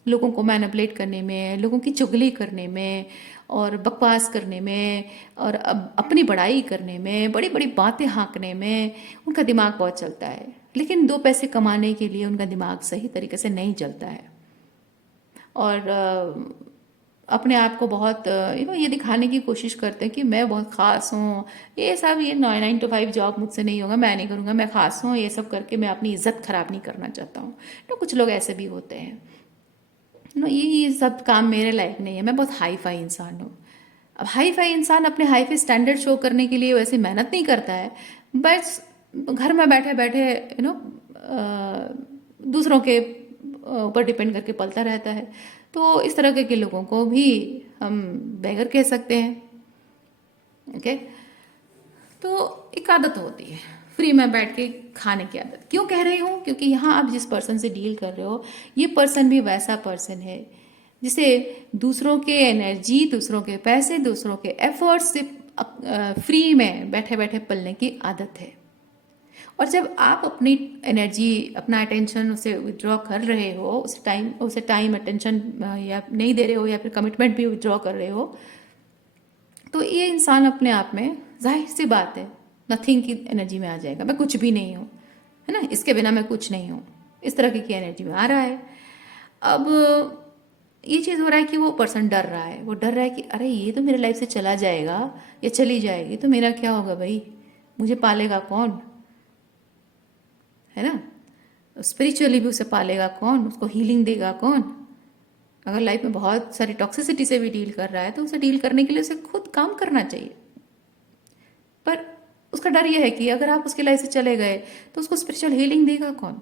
लोगों को मैनिपुलेट करने में, लोगों की चुगली करने में और बकवास करने में और अपनी बड़ाई करने में, बड़ी बड़ी बातें हाँकने में उनका दिमाग बहुत चलता है, लेकिन दो पैसे कमाने के लिए उनका दिमाग सही तरीके से नहीं चलता है। और अपने आप को बहुत ये दिखाने की कोशिश करते हैं कि मैं बहुत ख़ास हूँ, ये सब, ये 9 to 5 जॉब मुझसे नहीं होगा, मैं नहीं करूँगा, मैं ख़ास हूँ, ये सब करके मैं अपनी इज्जत ख़राब नहीं करना चाहता हूँ। तो कुछ लोग ऐसे भी होते हैं। नो, ये सब काम मेरे लायक नहीं है, मैं बहुत हाई फाई इंसान हूँ। अब हाई फाई इंसान अपने हाई फाई स्टैंडर्ड शो करने के लिए वैसे मेहनत नहीं करता है, बस घर में बैठे बैठे दूसरों के ऊपर डिपेंड करके पलता रहता है। तो इस तरह के लोगों को भी हम बेगर कह सकते हैं। ओके, तो एक आदत होती है फ्री में बैठ के खाने की आदत। क्यों कह रही हूँ? क्योंकि यहाँ आप जिस पर्सन से डील कर रहे हो, ये पर्सन भी वैसा पर्सन है जिसे दूसरों के एनर्जी, दूसरों के पैसे, दूसरों के एफर्ट्स से फ्री में बैठे बैठे पलने की आदत है। और जब आप अपनी एनर्जी, अपना अटेंशन उसे विड्रॉ कर रहे हो, उसे टाइम अटेंशन या नहीं दे रहे हो, या फिर कमिटमेंट भी विड्रॉ कर रहे हो, तो ये इंसान अपने आप में, जाहिर सी बात है, नथिंग की एनर्जी में आ जाएगा। मैं कुछ भी नहीं हूँ, है ना, इसके बिना मैं कुछ नहीं हूँ, इस तरह की एनर्जी में आ रहा है। अब ये चीज़ हो रहा है कि वो पर्सन डर रहा है, वो डर रहा है कि अरे ये तो मेरे लाइफ से चला जाएगा या चली जाएगी तो मेरा क्या होगा भाई, मुझे पालेगा कौन, है ना, स्पिरिचुअली भी उसे पालेगा कौन, उसको हीलिंग देगा कौन। अगर लाइफ में बहुत सारी टॉक्सिसिटी से भी डील कर रहा है तो उसे डील करने के लिए उसे खुद काम करना चाहिए। पर उसका डर यह है कि अगर आप उसकी लाइफ से चले गए तो उसको स्पिरिचुअल हीलिंग देगा कौन,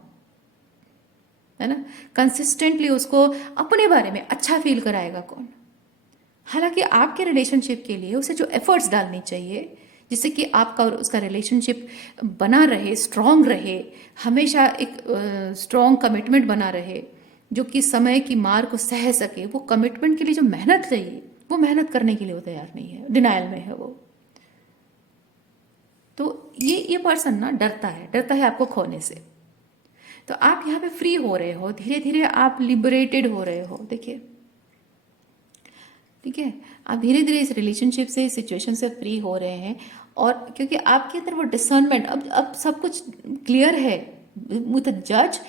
है ना, कंसिस्टेंटली उसको अपने बारे में अच्छा फील कराएगा कौन। हालांकि आपके रिलेशनशिप के लिए उसे जो एफर्ट्स डालने चाहिए जिससे कि आपका और उसका रिलेशनशिप बना रहे, स्ट्रांग रहे, हमेशा एक स्ट्रांग कमिटमेंट बना रहे जो कि समय की मार को सह सके, वो कमिटमेंट के लिए जो मेहनत चाहिए वो मेहनत करने के लिए वो तैयार नहीं है, डिनायल में है वो। तो ये पर्सन ना डरता है आपको खोने से। तो आप यहाँ पे फ्री हो रहे हो, धीरे धीरे आप लिबरेटेड हो रहे हो। देखिए, ठीक है, आप धीरे धीरे इस रिलेशनशिप से, इस सिचुएशन से फ्री हो रहे हैं। और क्योंकि आपके अंदर वो डिसर्नमेंट, अब सब कुछ क्लियर है विद जज।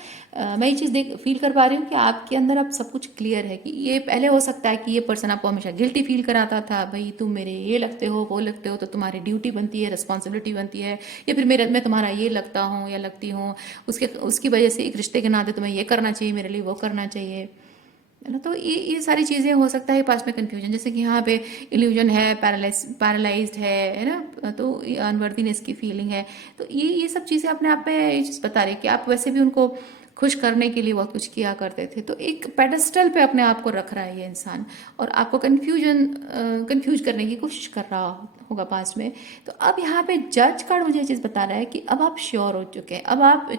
मैं ये चीज़ देख फील कर पा रही हूँ कि आपके अंदर अब सब कुछ क्लियर है कि ये पहले हो सकता है कि ये पर्सन आपको हमेशा गिल्टी फील कराता था, भाई तुम मेरे ये लगते हो, वो लगते हो, तो तुम्हारी ड्यूटी बनती है, रिस्पॉन्सिबिलिटी बनती है, या फिर मेरे मैं तुम्हारा ये लगता हूँ या लगती हूँ, उसकी वजह से एक रिश्ते के नाते तुम्हें ये करना चाहिए, मेरे लिए वो करना चाहिए, है ना। तो ये सारी चीज़ें हो सकता है पास में कन्फ्यूजन, जैसे कि यहाँ पे इल्यूजन है, पैरालाइज्ड है ना, तो अनवर्दीनेस की फीलिंग है। तो ये सब चीज़ें अपने आप में ये चीज़ बता रही कि आप वैसे भी उनको खुश करने के लिए बहुत कुछ किया करते थे। तो एक पेडेस्टल पे अपने आप को रख रहा है ये इंसान, और आपको कंफ्यूज करने की कोशिश कर रहा होगा पास्ट में। तो अब यहाँ पे जज कार्ड मुझे ये चीज़ बता रहा है कि अब आप श्योर हो चुके हैं, अब आप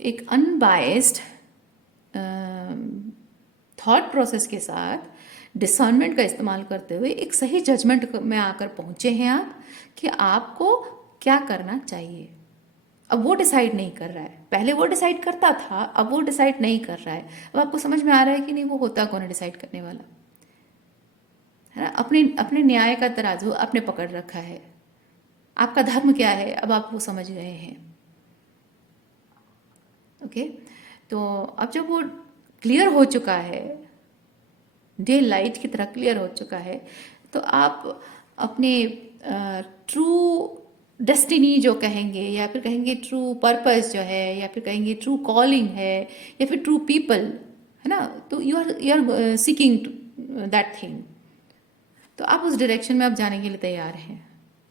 एक अनबायस्ड थॉट प्रोसेस के साथ डिसर्नमेंट का इस्तेमाल करते हुए एक सही जजमेंट में आकर पहुंचे हैं आप कि आपको क्या करना चाहिए। अब वो डिसाइड नहीं कर रहा है, पहले वो डिसाइड करता था, अब वो डिसाइड नहीं कर रहा है। अब आपको समझ में आ रहा है कि नहीं, वो होता कौन है डिसाइड करने वाला, है ना। अपने अपने न्याय का तराजू आपने पकड़ रखा है, आपका धर्म क्या है अब आप वो समझ गए हैं। ओके, तो अब जब वो क्लियर हो चुका है, डे लाइट की तरह क्लियर हो चुका है, तो आप अपने ट्रू डेस्टिनी जो कहेंगे, या फिर कहेंगे ट्रू पर्पस जो है, या फिर कहेंगे ट्रू कॉलिंग है, या फिर ट्रू पीपल, है ना, तो you are seeking that thing. तो आप उस डायरेक्शन में आप जाने के लिए तैयार हैं,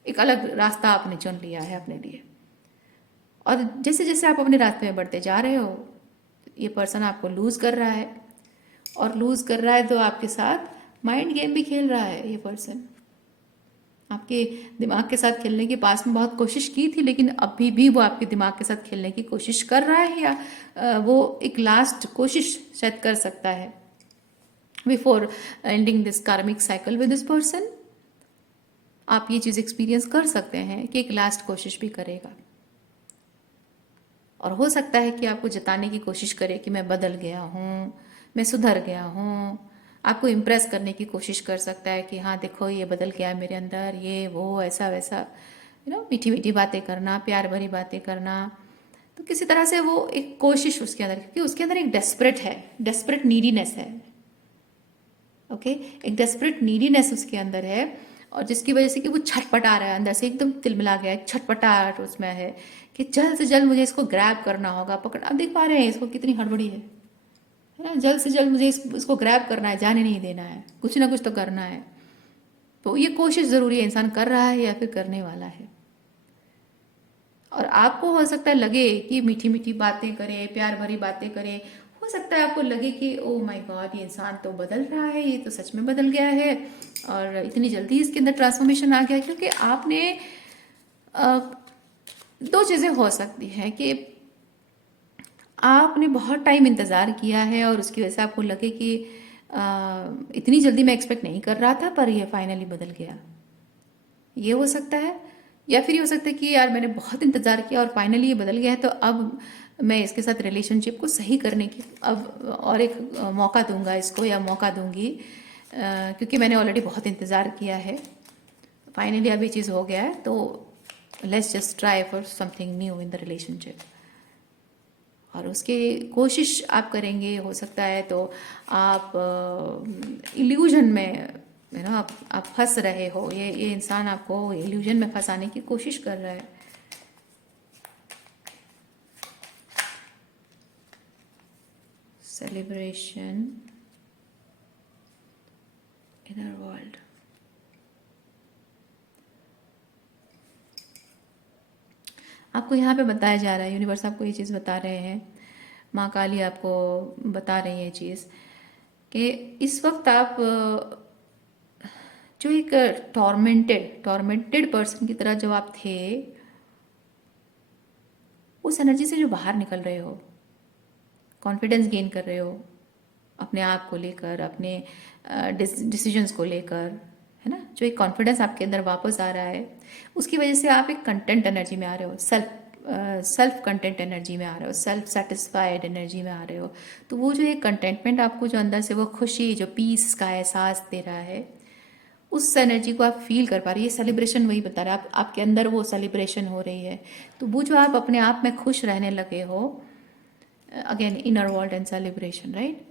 एक अलग रास्ता आपने चुन लिया है अपने लिए। और जैसे जैसे आप अपने रास्ते में बढ़ते जा रहे हो, ये पर्सन आपको लूज़ कर रहा है, और लूज़ कर रहा है तो आपके साथ माइंड गेम भी खेल रहा है। ये पर्सन आपके दिमाग के साथ खेलने की पास में बहुत कोशिश की थी, लेकिन अभी भी वो आपके दिमाग के साथ खेलने की कोशिश कर रहा है, या वो एक लास्ट कोशिश शायद कर सकता है बिफोर एंडिंग दिस कार्मिक साइकिल विद दिस पर्सन। आप ये चीज़ एक्सपीरियंस कर सकते हैं कि एक लास्ट कोशिश भी करेगा, और हो सकता है कि आपको जताने की कोशिश करे कि मैं बदल गया हूँ, मैं सुधर गया हूँ। आपको इम्प्रेस करने की कोशिश कर सकता है कि हाँ देखो ये बदल गया है मेरे अंदर, ये वो ऐसा वैसा, मीठी मीठी बातें करना, प्यार भरी बातें करना। तो किसी तरह से वो एक कोशिश उसके अंदर, क्योंकि उसके अंदर एक डेस्परेट है, डेस्परेट नीडीनेस है। ओके, एक डेस्परेट नीडीनेस उसके अंदर है, और जिसकी वजह से कि वो छटपटा रहा है अंदर से, एकदम तिलमिला गया है, छटपटाहट उसमें है कि जल्द से जल्द मुझे इसको ग्रैब करना होगा, पकड़। अब देख पा रहे हैं इसको कितनी हड़बड़ी है ना, जल्द से जल्द मुझे इसको ग्रैब करना है, जाने नहीं देना है, कुछ ना कुछ तो करना है। तो ये कोशिश ज़रूरी है, इंसान कर रहा है या फिर करने वाला है। और आपको हो सकता है लगे कि मीठी मीठी बातें करे, प्यार भरी बातें करे, हो सकता है आपको लगे कि ओ माय गॉड ये इंसान तो बदल रहा है, ये तो सच में बदल गया है, और इतनी जल्दी इसके अंदर ट्रांसफॉर्मेशन आ गया। क्योंकि आपने दो चीज़ें हो सकती हैं कि आपने बहुत टाइम इंतज़ार किया है, और उसकी वजह से आपको लगे कि इतनी जल्दी मैं एक्सपेक्ट नहीं कर रहा था, पर ये फाइनली बदल गया। ये हो सकता है। या फिर ये हो सकता है कि यार मैंने बहुत इंतज़ार किया और फाइनली ये बदल गया है, तो अब मैं इसके साथ रिलेशनशिप को सही करने की अब और एक मौका दूंगा इसको, या मौका दूंगी, क्योंकि मैंने ऑलरेडी बहुत इंतज़ार किया है। फाइनली अब ये चीज़ हो गया है, तो let's just try for something new in the relationship. और उसकी कोशिश आप करेंगे, हो सकता है तो आप इल्यूजन में आप फंस रहे हो, ये इंसान आपको इल्यूजन में फंसाने की कोशिश कर रहा है। Celebration, inner world. आपको यहाँ पे बताया जा रहा है, यूनिवर्स आपको ये चीज़ बता रहे हैं, माँ काली आपको बता रही है ये चीज़, कि इस वक्त आप जो एक टॉर्मेंटेड पर्सन की तरह जो आप थे, उस एनर्जी से जो बाहर निकल रहे हो, कॉन्फिडेंस गेन कर रहे हो अपने आप को लेकर, अपने डिसीजंस को लेकर, है ना, जो एक कॉन्फिडेंस आपके अंदर वापस आ रहा है, उसकी वजह से आप एक कंटेंट एनर्जी में आ रहे हो, सेल्फ कंटेंट एनर्जी में आ रहे हो, सेल्फ सेटिस्फाइड एनर्जी में आ रहे हो। तो वो जो एक कंटेंटमेंट आपको जो अंदर से वो खुशी, जो पीस का एहसास दे रहा है, उस एनर्जी को आप फील कर पा रहे हैं। ये सेलिब्रेशन वही बता रहा है, आपके अंदर वो सेलिब्रेशन हो रही है। तो वो जो आप अपने आप में खुश रहने लगे हो, again inner world and celebration, right.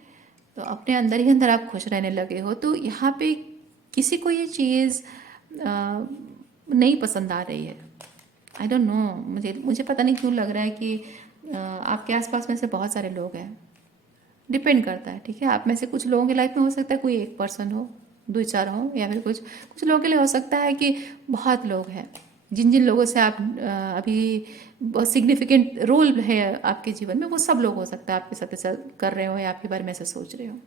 तो अपने अंदर ही अंदर आप खुश रहने लगे हो। तो यहाँ पे किसी को ये चीज़ नहीं पसंद आ रही है, आई डोंट नो, मुझे पता नहीं क्यों लग रहा है कि आपके आसपास में से बहुत सारे लोग हैं, डिपेंड करता है, ठीक है। आप में से कुछ लोगों की लाइफ में हो सकता है कोई एक पर्सन हो, दो चार हो, या फिर कुछ लोगों के लिए हो सकता है कि बहुत लोग हैं। जिन जिन लोगों से आप अभी बहुत सिग्निफिकेंट रोल है आपके जीवन में, वो सब लोग हो सकता है आपके साथ ऐसा कर रहे हो, या आपके बारे में ऐसा सोच रहे हो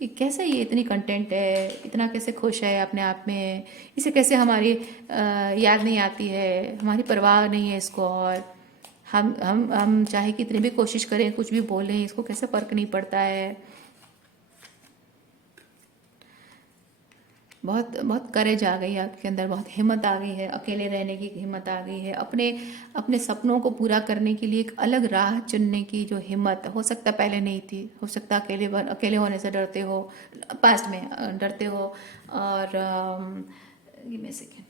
कि कैसे ये इतनी कंटेंट है, इतना कैसे खुश है अपने आप में, इसे कैसे हमारी याद नहीं आती है, हमारी परवाह नहीं है इसको, और हम चाहे कितनी भी कोशिश करें, कुछ भी बोलें, इसको कैसे फ़र्क नहीं पड़ता है। बहुत बहुत करेज आ गई है आपके अंदर, बहुत हिम्मत आ गई है, अकेले रहने की हिम्मत आ गई है, अपने अपने सपनों को पूरा करने के लिए एक अलग राह चुनने की जो हिम्मत, हो सकता पहले नहीं थी, हो सकता अकेले होने से डरते हो, पास्ट में डरते हो। और गिव मी अ सेकेंड।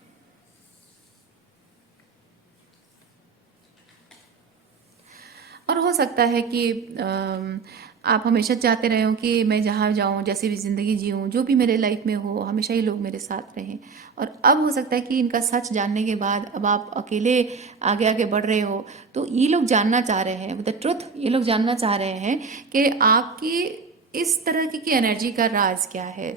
और हो सकता है कि आप हमेशा चाहते रहे हो कि मैं जहाँ जाऊँ, जैसी भी ज़िंदगी जीऊँ, जो भी मेरे लाइफ में हो, हमेशा ये लोग मेरे साथ रहें। और अब हो सकता है कि इनका सच जानने के बाद अब आप अकेले आगे आगे बढ़ रहे हो, तो ये लोग जानना चाह रहे हैं, द ट्रुथ, ये लोग जानना चाह रहे हैं कि आपकी इस तरह की एनर्जी का राज क्या है।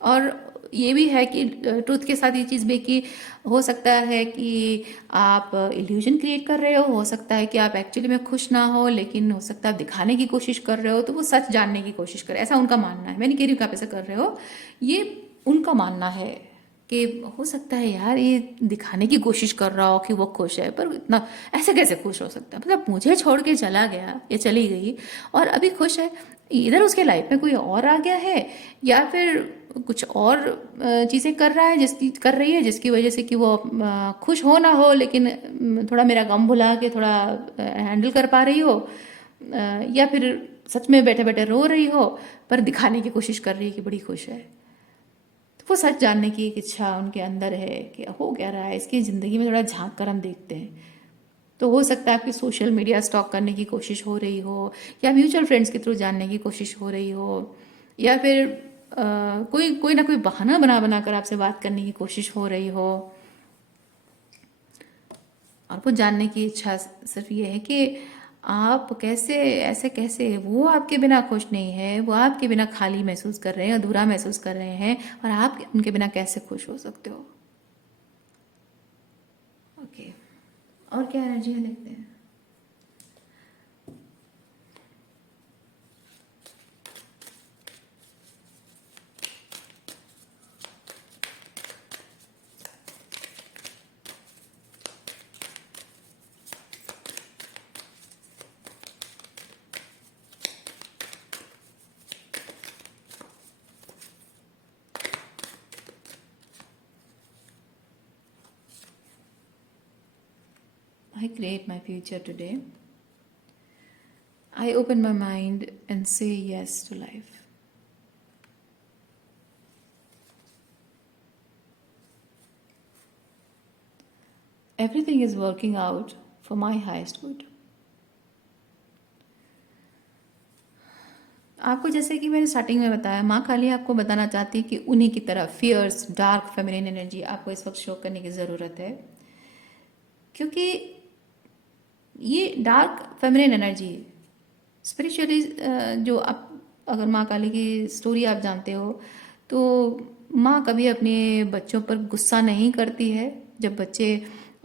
और ये भी है कि ट्रुथ के साथ ये चीज़ भी कि हो सकता है कि आप इल्यूजन क्रिएट कर रहे हो सकता है कि आप एक्चुअली में खुश ना हो, लेकिन हो सकता है आप दिखाने की कोशिश कर रहे हो, तो वो सच जानने की कोशिश कर रहे हो, ऐसा उनका मानना है। मैं नहीं कह रही हूँ कि आप ऐसा कर रहे हो, ये उनका मानना है कि हो सकता है यार ये दिखाने की कोशिश कर रहा हो कि वो खुश है, पर इतना ऐसे कैसे खुश हो सकता है, मतलब मुझे छोड़ के चला गया या चली गई और अभी खुश है, इधर उसके लाइफ में कोई और आ गया है या फिर कुछ और चीज़ें कर रहा है जिसकी कर रही है जिसकी वजह से कि वो खुश हो ना हो, लेकिन थोड़ा मेरा गम भुला के थोड़ा हैंडल कर पा रही हो, या फिर सच में बैठे बैठे रो रही हो पर दिखाने की कोशिश कर रही है कि बड़ी खुश है। तो वो सच जानने की एक इच्छा उनके अंदर है कि हो क्या रहा है इसकी ज़िंदगी में, थोड़ा झांक कर हम देखते हैं। तो हो सकता है आपकी सोशल मीडिया स्टॉक करने की कोशिश हो रही हो, या म्यूचुअल फ्रेंड्स के थ्रू जानने की कोशिश हो रही हो, या फिर कोई कोई ना कोई बहाना बना बना कर आपसे बात करने की कोशिश हो रही हो। और वो जानने की इच्छा सिर्फ ये है कि आप कैसे, ऐसे कैसे वो आपके बिना खुश नहीं है, वो आपके बिना खाली महसूस कर रहे हैं, अधूरा महसूस कर रहे हैं, और आप उनके बिना कैसे खुश हो सकते हो। ओके, और क्या एनर्जी है देखते हैं। I create my future today. I open my mind and say yes to life. Everything is working out for my highest good. आपको जैसे कि मैंने स्टार्टिंग में बताया, माँ काली आपको बताना चाहती है कि उन्हीं की तरह फियर्स डार्क फेमिनिन एनर्जी आपको इस वक्त शो करने की ज़रूरत है, क्योंकि ये डार्क फेमिनिन एनर्जी स्पिरिचुअली जो आप अगर माँ काली की स्टोरी आप जानते हो तो माँ कभी अपने बच्चों पर गुस्सा नहीं करती है। जब बच्चे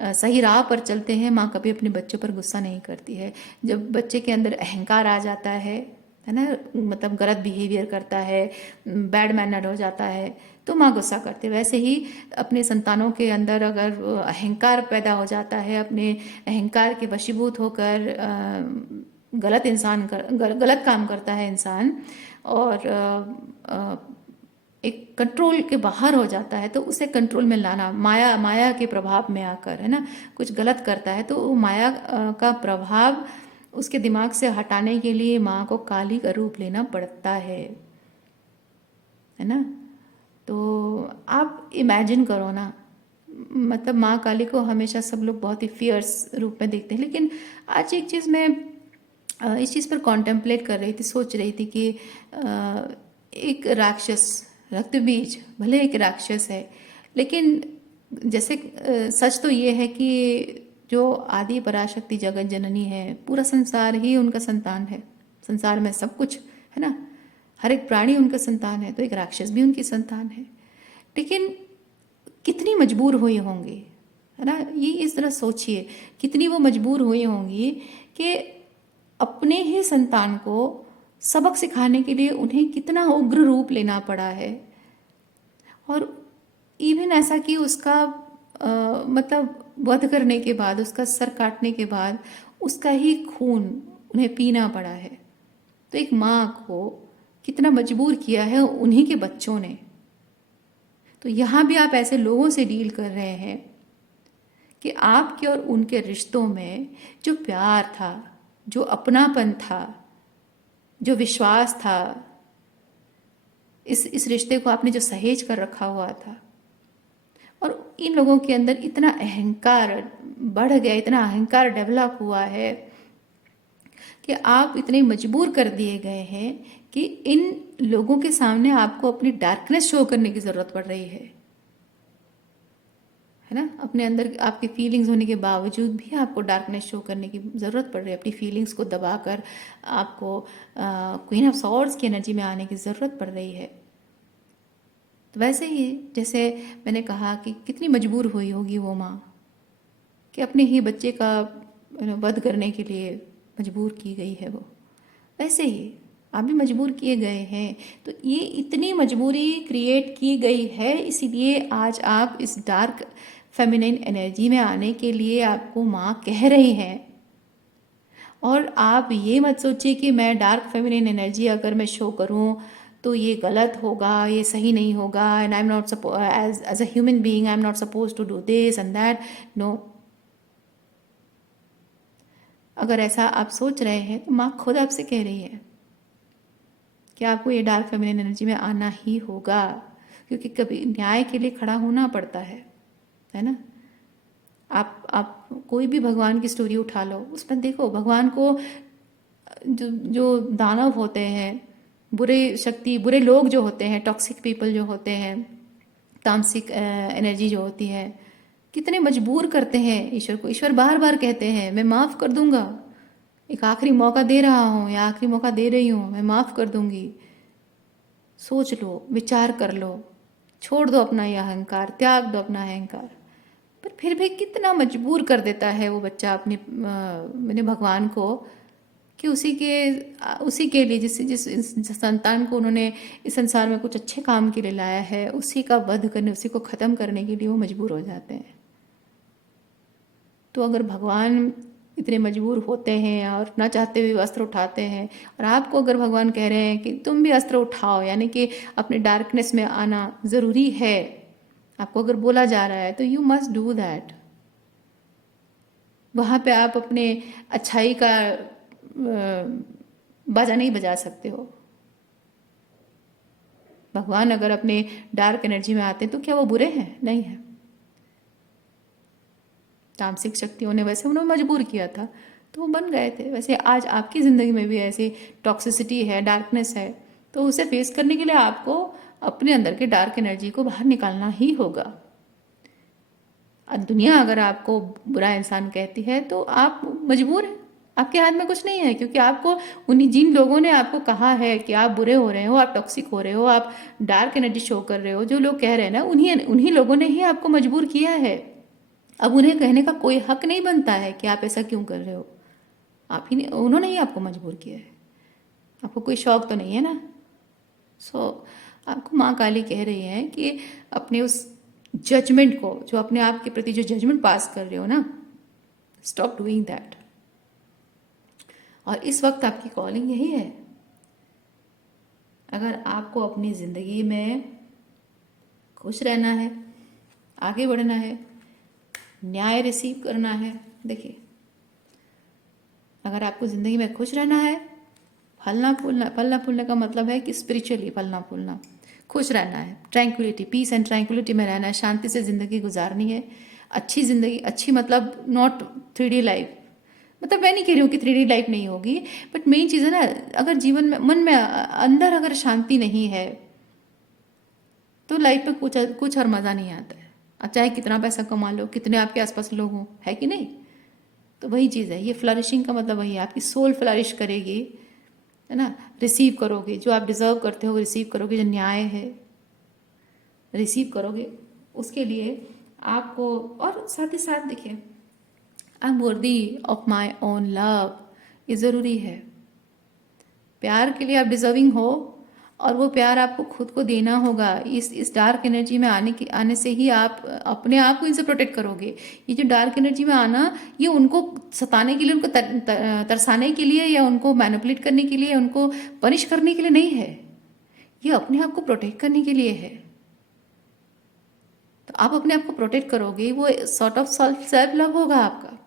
सही राह पर चलते हैं, माँ कभी अपने बच्चों पर गुस्सा नहीं करती है। जब बच्चे के अंदर अहंकार आ जाता है ना, मतलब गलत बिहेवियर करता है, बैड मैनर हो जाता है, तो माँ गुस्सा करती है। वैसे ही अपने संतानों के अंदर अगर अहंकार पैदा हो जाता है, अपने अहंकार के वशीभूत होकर गलत इंसान गलत काम करता है इंसान, और एक कंट्रोल के बाहर हो जाता है, तो उसे कंट्रोल में लाना, माया माया के प्रभाव में आकर, है ना, कुछ गलत करता है, तो वो माया का प्रभाव उसके दिमाग से हटाने के लिए माँ को काली का रूप लेना पड़ता है ना। तो आप इमेजिन करो ना, मतलब माँ काली को हमेशा सब लोग बहुत ही फियर्स रूप में देखते हैं, लेकिन आज एक चीज़ मैं इस चीज़ पर कॉन्टेम्पलेट कर रही थी, सोच रही थी कि एक राक्षस, रक्तबीज भले एक राक्षस है, लेकिन जैसे सच तो ये है कि जो आदि पराशक्ति जगत जननी है, पूरा संसार ही उनका संतान है, संसार में सब कुछ है ना, हर एक प्राणी उनका संतान है, तो एक राक्षस भी उनकी संतान है। लेकिन कितनी मजबूर हुई होंगी, है ना, ये इस तरह सोचिए, कितनी वो मजबूर हुई होंगी कि अपने ही संतान को सबक सिखाने के लिए उन्हें कितना उग्र रूप लेना पड़ा है। और इवन ऐसा कि उसका मतलब वध करने के बाद, उसका सर काटने के बाद उसका ही खून उन्हें पीना पड़ा है। तो एक माँ को कितना मजबूर किया है उन्हीं के बच्चों ने। तो यहाँ भी आप ऐसे लोगों से डील कर रहे हैं कि आपके और उनके रिश्तों में जो प्यार था, जो अपनापन था, जो विश्वास था, इस रिश्ते को आपने जो सहेज कर रखा हुआ था, और इन लोगों के अंदर इतना अहंकार बढ़ गया, इतना अहंकार डेवलप हुआ है कि आप इतने मजबूर कर दिए गए हैं कि इन लोगों के सामने आपको अपनी डार्कनेस शो करने की ज़रूरत पड़ रही है ना। अपने अंदर आपकी फीलिंग्स होने के बावजूद भी आपको डार्कनेस शो करने की ज़रूरत पड़ रही है, अपनी फीलिंग्स को दबाकर आपको क्वीन ऑफ सॉर्ड्स की एनर्जी में आने की ज़रूरत पड़ रही है। तो वैसे ही जैसे मैंने कहा कि कितनी मजबूर हुई होगी वो माँ कि अपने ही बच्चे का वध करने के लिए मजबूर की गई है वो, वैसे ही आप भी मजबूर किए गए हैं। तो ये इतनी मजबूरी क्रिएट की गई है, इसीलिए आज आप इस डार्क फेमिनिन एनर्जी में आने के लिए आपको माँ कह रही है। और आप ये मत सोचिए कि मैं डार्क फेमिनिन एनर्जी अगर मैं शो करूँ तो ये गलत होगा, ये सही नहीं होगा, and I am not as a human being I am not suppose to do this and that. No, अगर ऐसा आप सोच रहे हैं तो माँ खुद आपसे कह रही है कि आपको ये डार्क फेमिनिन एनर्जी में आना ही होगा, क्योंकि कभी न्याय के लिए खड़ा होना पड़ता है ना। आप कोई भी भगवान की स्टोरी उठा लो, उसमें देखो भगवान को जो जो दानव होते हैं, बुरे शक्ति, बुरे लोग जो होते हैं, टॉक्सिक पीपल जो होते हैं, तामसिक एनर्जी जो होती है, कितने मजबूर करते हैं ईश्वर को। ईश्वर बार बार कहते हैं मैं माफ़ कर दूंगा, एक आखिरी मौका दे रहा हूँ या आखिरी मौका दे रही हूँ, मैं माफ़ कर दूंगी, सोच लो, विचार कर लो, छोड़ दो अपना ये अहंकार, त्याग दो अपना अहंकार। पर फिर भी कितना मजबूर कर देता है वो बच्चा अपने मैंने भगवान को कि उसी के लिए जिस संतान को उन्होंने इस संसार में कुछ अच्छे काम के लिए लाया है, उसी का वध करने, उसी को ख़त्म करने के लिए वो मजबूर हो जाते हैं। तो अगर भगवान इतने मजबूर होते हैं और ना चाहते हुए अस्त्र उठाते हैं, और आपको अगर भगवान कह रहे हैं कि तुम भी अस्त्र उठाओ, यानी कि अपने डार्कनेस में आना ज़रूरी है, आपको अगर बोला जा रहा है तो यू मस्ट डू दैट। वहाँ पे आप अपने अच्छाई का बाजा नहीं बजा सकते हो। भगवान अगर अपने डार्क एनर्जी में आते हैं तो क्या वो बुरे हैं? नहीं है। तामसिक शक्तियों ने वैसे उन्हें मजबूर किया था तो वो बन गए थे। वैसे आज आपकी ज़िंदगी में भी ऐसी टॉक्सिसिटी है, डार्कनेस है, तो उसे फेस करने के लिए आपको अपने अंदर के डार्क एनर्जी को बाहर निकालना ही होगा। दुनिया अगर आपको बुरा इंसान कहती है तो आप मजबूर हैं, आपके हाथ में कुछ नहीं है, क्योंकि आपको उन्हीं जिन लोगों ने आपको कहा है कि आप बुरे हो रहे हो, आप टॉक्सिक हो रहे हो, आप डार्क एनर्जी शो कर रहे हो, जो लोग कह रहे हैं ना, उन्हीं उन्हीं लोगों ने ही आपको मजबूर किया है। अब उन्हें कहने का कोई हक नहीं बनता है कि आप ऐसा क्यों कर रहे हो। आप ही ने, उन्होंने ही आपको मजबूर किया है, आपको कोई शौक तो नहीं है ना। आपको माँ काली कह रही है कि अपने उस जजमेंट को, जो अपने आप के प्रति जो जजमेंट पास कर रहे हो ना, स्टॉप डूइंग दैट। और इस वक्त आपकी कॉलिंग यही है। अगर आपको अपनी ज़िंदगी में खुश रहना है, आगे बढ़ना है, न्याय रिसीव करना है, देखिए अगर आपको ज़िंदगी में खुश रहना है, फलना फूलना का मतलब है कि स्पिरिचुअली फलना फूलना, खुश रहना है, ट्रैंक्विलिटी, पीस एंड ट्रैंक्विलिटी में रहना है, शांति से ज़िंदगी गुजारनी है। अच्छी ज़िंदगी, अच्छी मतलब नॉट 3D लाइफ, मतलब मैं नहीं कह रही हूँ कि 3D लाइफ नहीं होगी, बट मेन चीज़ है ना, अगर जीवन में, मन में, अंदर अगर शांति नहीं है तो लाइफ में कुछ और मज़ा नहीं आता है। आप चाहे कितना पैसा कमा लो, कितने आपके आसपास लोग हों, है कि नहीं। तो वही चीज़ है, ये फ्लरिशिंग का मतलब वही है, आपकी सोल फ्लरिश करेगी, है ना। रिसीव करोगे जो आप डिज़र्व करते हो, रिसीव करोगे, जो न्याय है रिसीव करोगे, उसके लिए आपको, और साथ ही साथ देखिए, I am worthy of my own love, ये ज़रूरी है। प्यार के लिए आप डिजर्विंग हो, और वो प्यार आपको खुद को देना होगा। इस डार्क एनर्जी में आने से ही आप अपने आप को इनसे प्रोटेक्ट करोगे। ये जो डार्क एनर्जी में आना, ये उनको सताने के लिए, उनको तरसाने के लिए, या उनको मैनिपुलेट करने के लिए, या उनको पनिश करने के लिए नहीं है, ये अपने आप को प्रोटेक्ट करने के लिए है। तो आप अपने आप को प्रोटेक्ट करोगे, वो सॉर्ट ऑफ सेल्फ लव होगा आपका।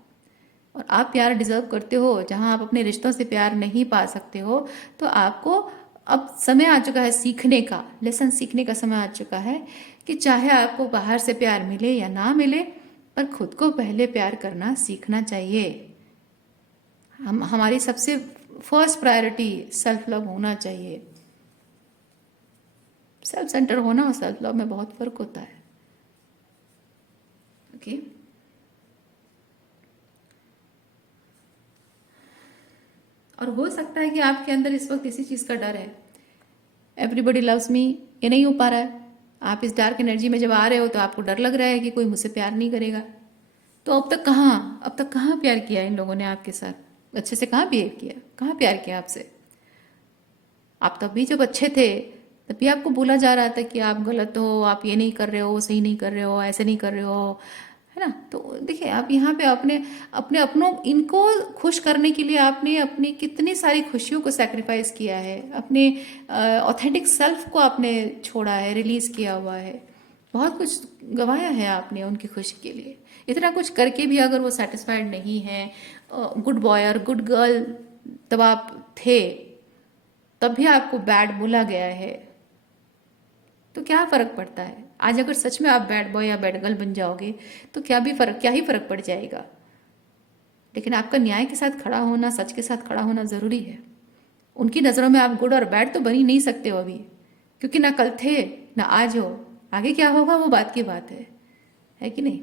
और आप प्यार डिजर्व करते हो, जहाँ आप अपने रिश्तों से प्यार नहीं पा सकते हो, तो आपको अब समय आ चुका है सीखने का, लेसन सीखने का समय आ चुका है कि चाहे आपको बाहर से प्यार मिले या ना मिले, पर खुद को पहले प्यार करना सीखना चाहिए। हमारी सबसे फर्स्ट प्रायोरिटी सेल्फ लव होना चाहिए। सेल्फ सेंटर होना और सेल्फ लव में बहुत फर्क होता है। ओके और हो सकता है कि आपके अंदर इस वक्त इसी चीज़ का डर है, एवरीबडी लव्स मी, ये नहीं हो पा रहा है, आप इस डार्क एनर्जी में जब आ रहे हो तो आपको डर लग रहा है कि कोई मुझसे प्यार नहीं करेगा। तो अब तक कहाँ प्यार किया इन लोगों ने आपके साथ? अच्छे से कहाँ बिहेव किया, कहाँ प्यार किया आपसे? आप तब भी जब अच्छे थे तब भी आपको बोला जा रहा था कि आप गलत हो, आप ये नहीं कर रहे हो, सही नहीं कर रहे हो, ऐसे नहीं कर रहे हो, है ना? तो देखिए, आप यहाँ पे अपने अपने अपनों इनको खुश करने के लिए आपने अपनी कितनी सारी खुशियों को सैक्रिफाइस किया है, अपने ऑथेंटिक सेल्फ को आपने छोड़ा है, रिलीज किया हुआ है, बहुत कुछ गंवाया है आपने उनकी खुशी के लिए। इतना कुछ करके भी अगर वो सेटिस्फाइड नहीं है, गुड बॉय और गुड गर्ल तब आप थे, तब भी आपको बैड बोला गया है, तो क्या फर्क पड़ता है? आज अगर सच में आप बैड बॉय या बैड गर्ल बन जाओगे तो क्या ही फर्क पड़ जाएगा? लेकिन आपका न्याय के साथ खड़ा होना, सच के साथ खड़ा होना जरूरी है। उनकी नज़रों में आप गुड और बैड तो बन ही नहीं सकते हो अभी, क्योंकि ना कल थे ना आज हो। आगे क्या होगा वो बात की बात है कि नहीं?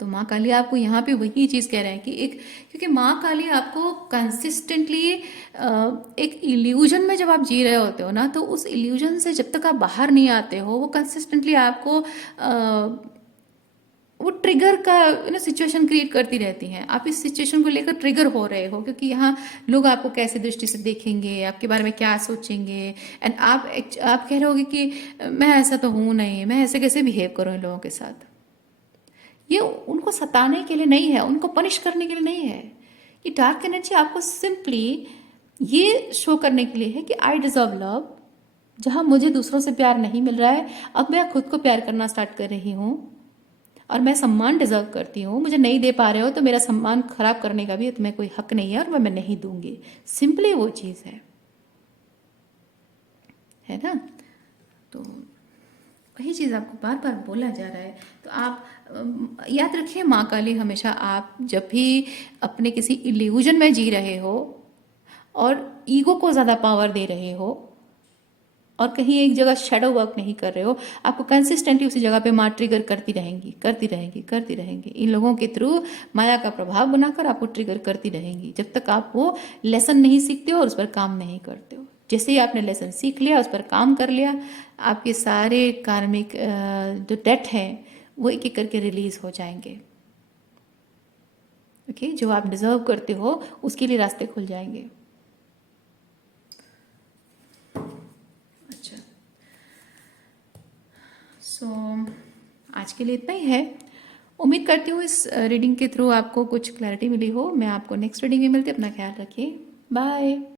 तो माँ काली आपको यहाँ पे वही चीज़ कह रहे हैं कि एक, क्योंकि माँ काली आपको कंसिस्टेंटली एक इल्यूजन में जब आप जी रहे होते हो ना, तो उस इल्यूजन से जब तक आप बाहर नहीं आते हो, वो कंसिस्टेंटली आपको वो ट्रिगर का सिचुएशन क्रिएट करती रहती हैं। आप इस सिचुएशन को लेकर ट्रिगर हो रहे हो, क्योंकि यहाँ लोग आपको कैसे दृष्टि से देखेंगे, आपके बारे में क्या सोचेंगे, एंड आप कह रहे होगे कि मैं ऐसा तो हूँ नहीं, मैं ऐसे कैसे बिहेव करूँ इन लोगों के साथ। ये उनको सताने के लिए नहीं है, उनको पनिश करने के लिए नहीं है। ये डार्क एनर्जी आपको सिंपली ये शो करने के लिए है कि आई डिजर्व लव। जहाँ मुझे दूसरों से प्यार नहीं मिल रहा है, अब मैं खुद को प्यार करना स्टार्ट कर रही हूँ, और मैं सम्मान डिजर्व करती हूँ। मुझे नहीं दे पा रहे हो तो मेरा सम्मान खराब करने का भी तुम्हें कोई हक नहीं है, और मैं नहीं दूंगी। सिंपली वो चीज़ है ना? तो वही चीज़ आपको बार बार बोला जा रहा है। तो आप याद रखिए, माँ काली हमेशा, आप जब भी अपने किसी इल्यूजन में जी रहे हो और ईगो को ज़्यादा पावर दे रहे हो और कहीं एक जगह शेडो वर्क नहीं कर रहे हो, आपको कंसिस्टेंटली उसी जगह पे माँ ट्रिगर करती रहेंगी, करती रहेंगी, करती रहेंगी। इन लोगों के थ्रू माया का प्रभाव बनाकर आपको ट्रिगर करती रहेंगी, जब तक आप वो लेसन नहीं सीखते हो और उस पर काम नहीं करते हो। जैसे ही आपने लेसन सीख लिया, उस पर काम कर लिया, आपके सारे कार्मिक जो डेट हैं वो एक एक करके रिलीज हो जाएंगे। ओके, जो आप डिजर्व करते हो उसके लिए रास्ते खुल जाएंगे। अच्छा, सो आज के लिए इतना ही है। उम्मीद करती हूँ इस रीडिंग के थ्रू आपको कुछ क्लैरिटी मिली हो। मैं आपको नेक्स्ट रीडिंग में मिलती हूँ। अपना ख्याल रखिए। बाय।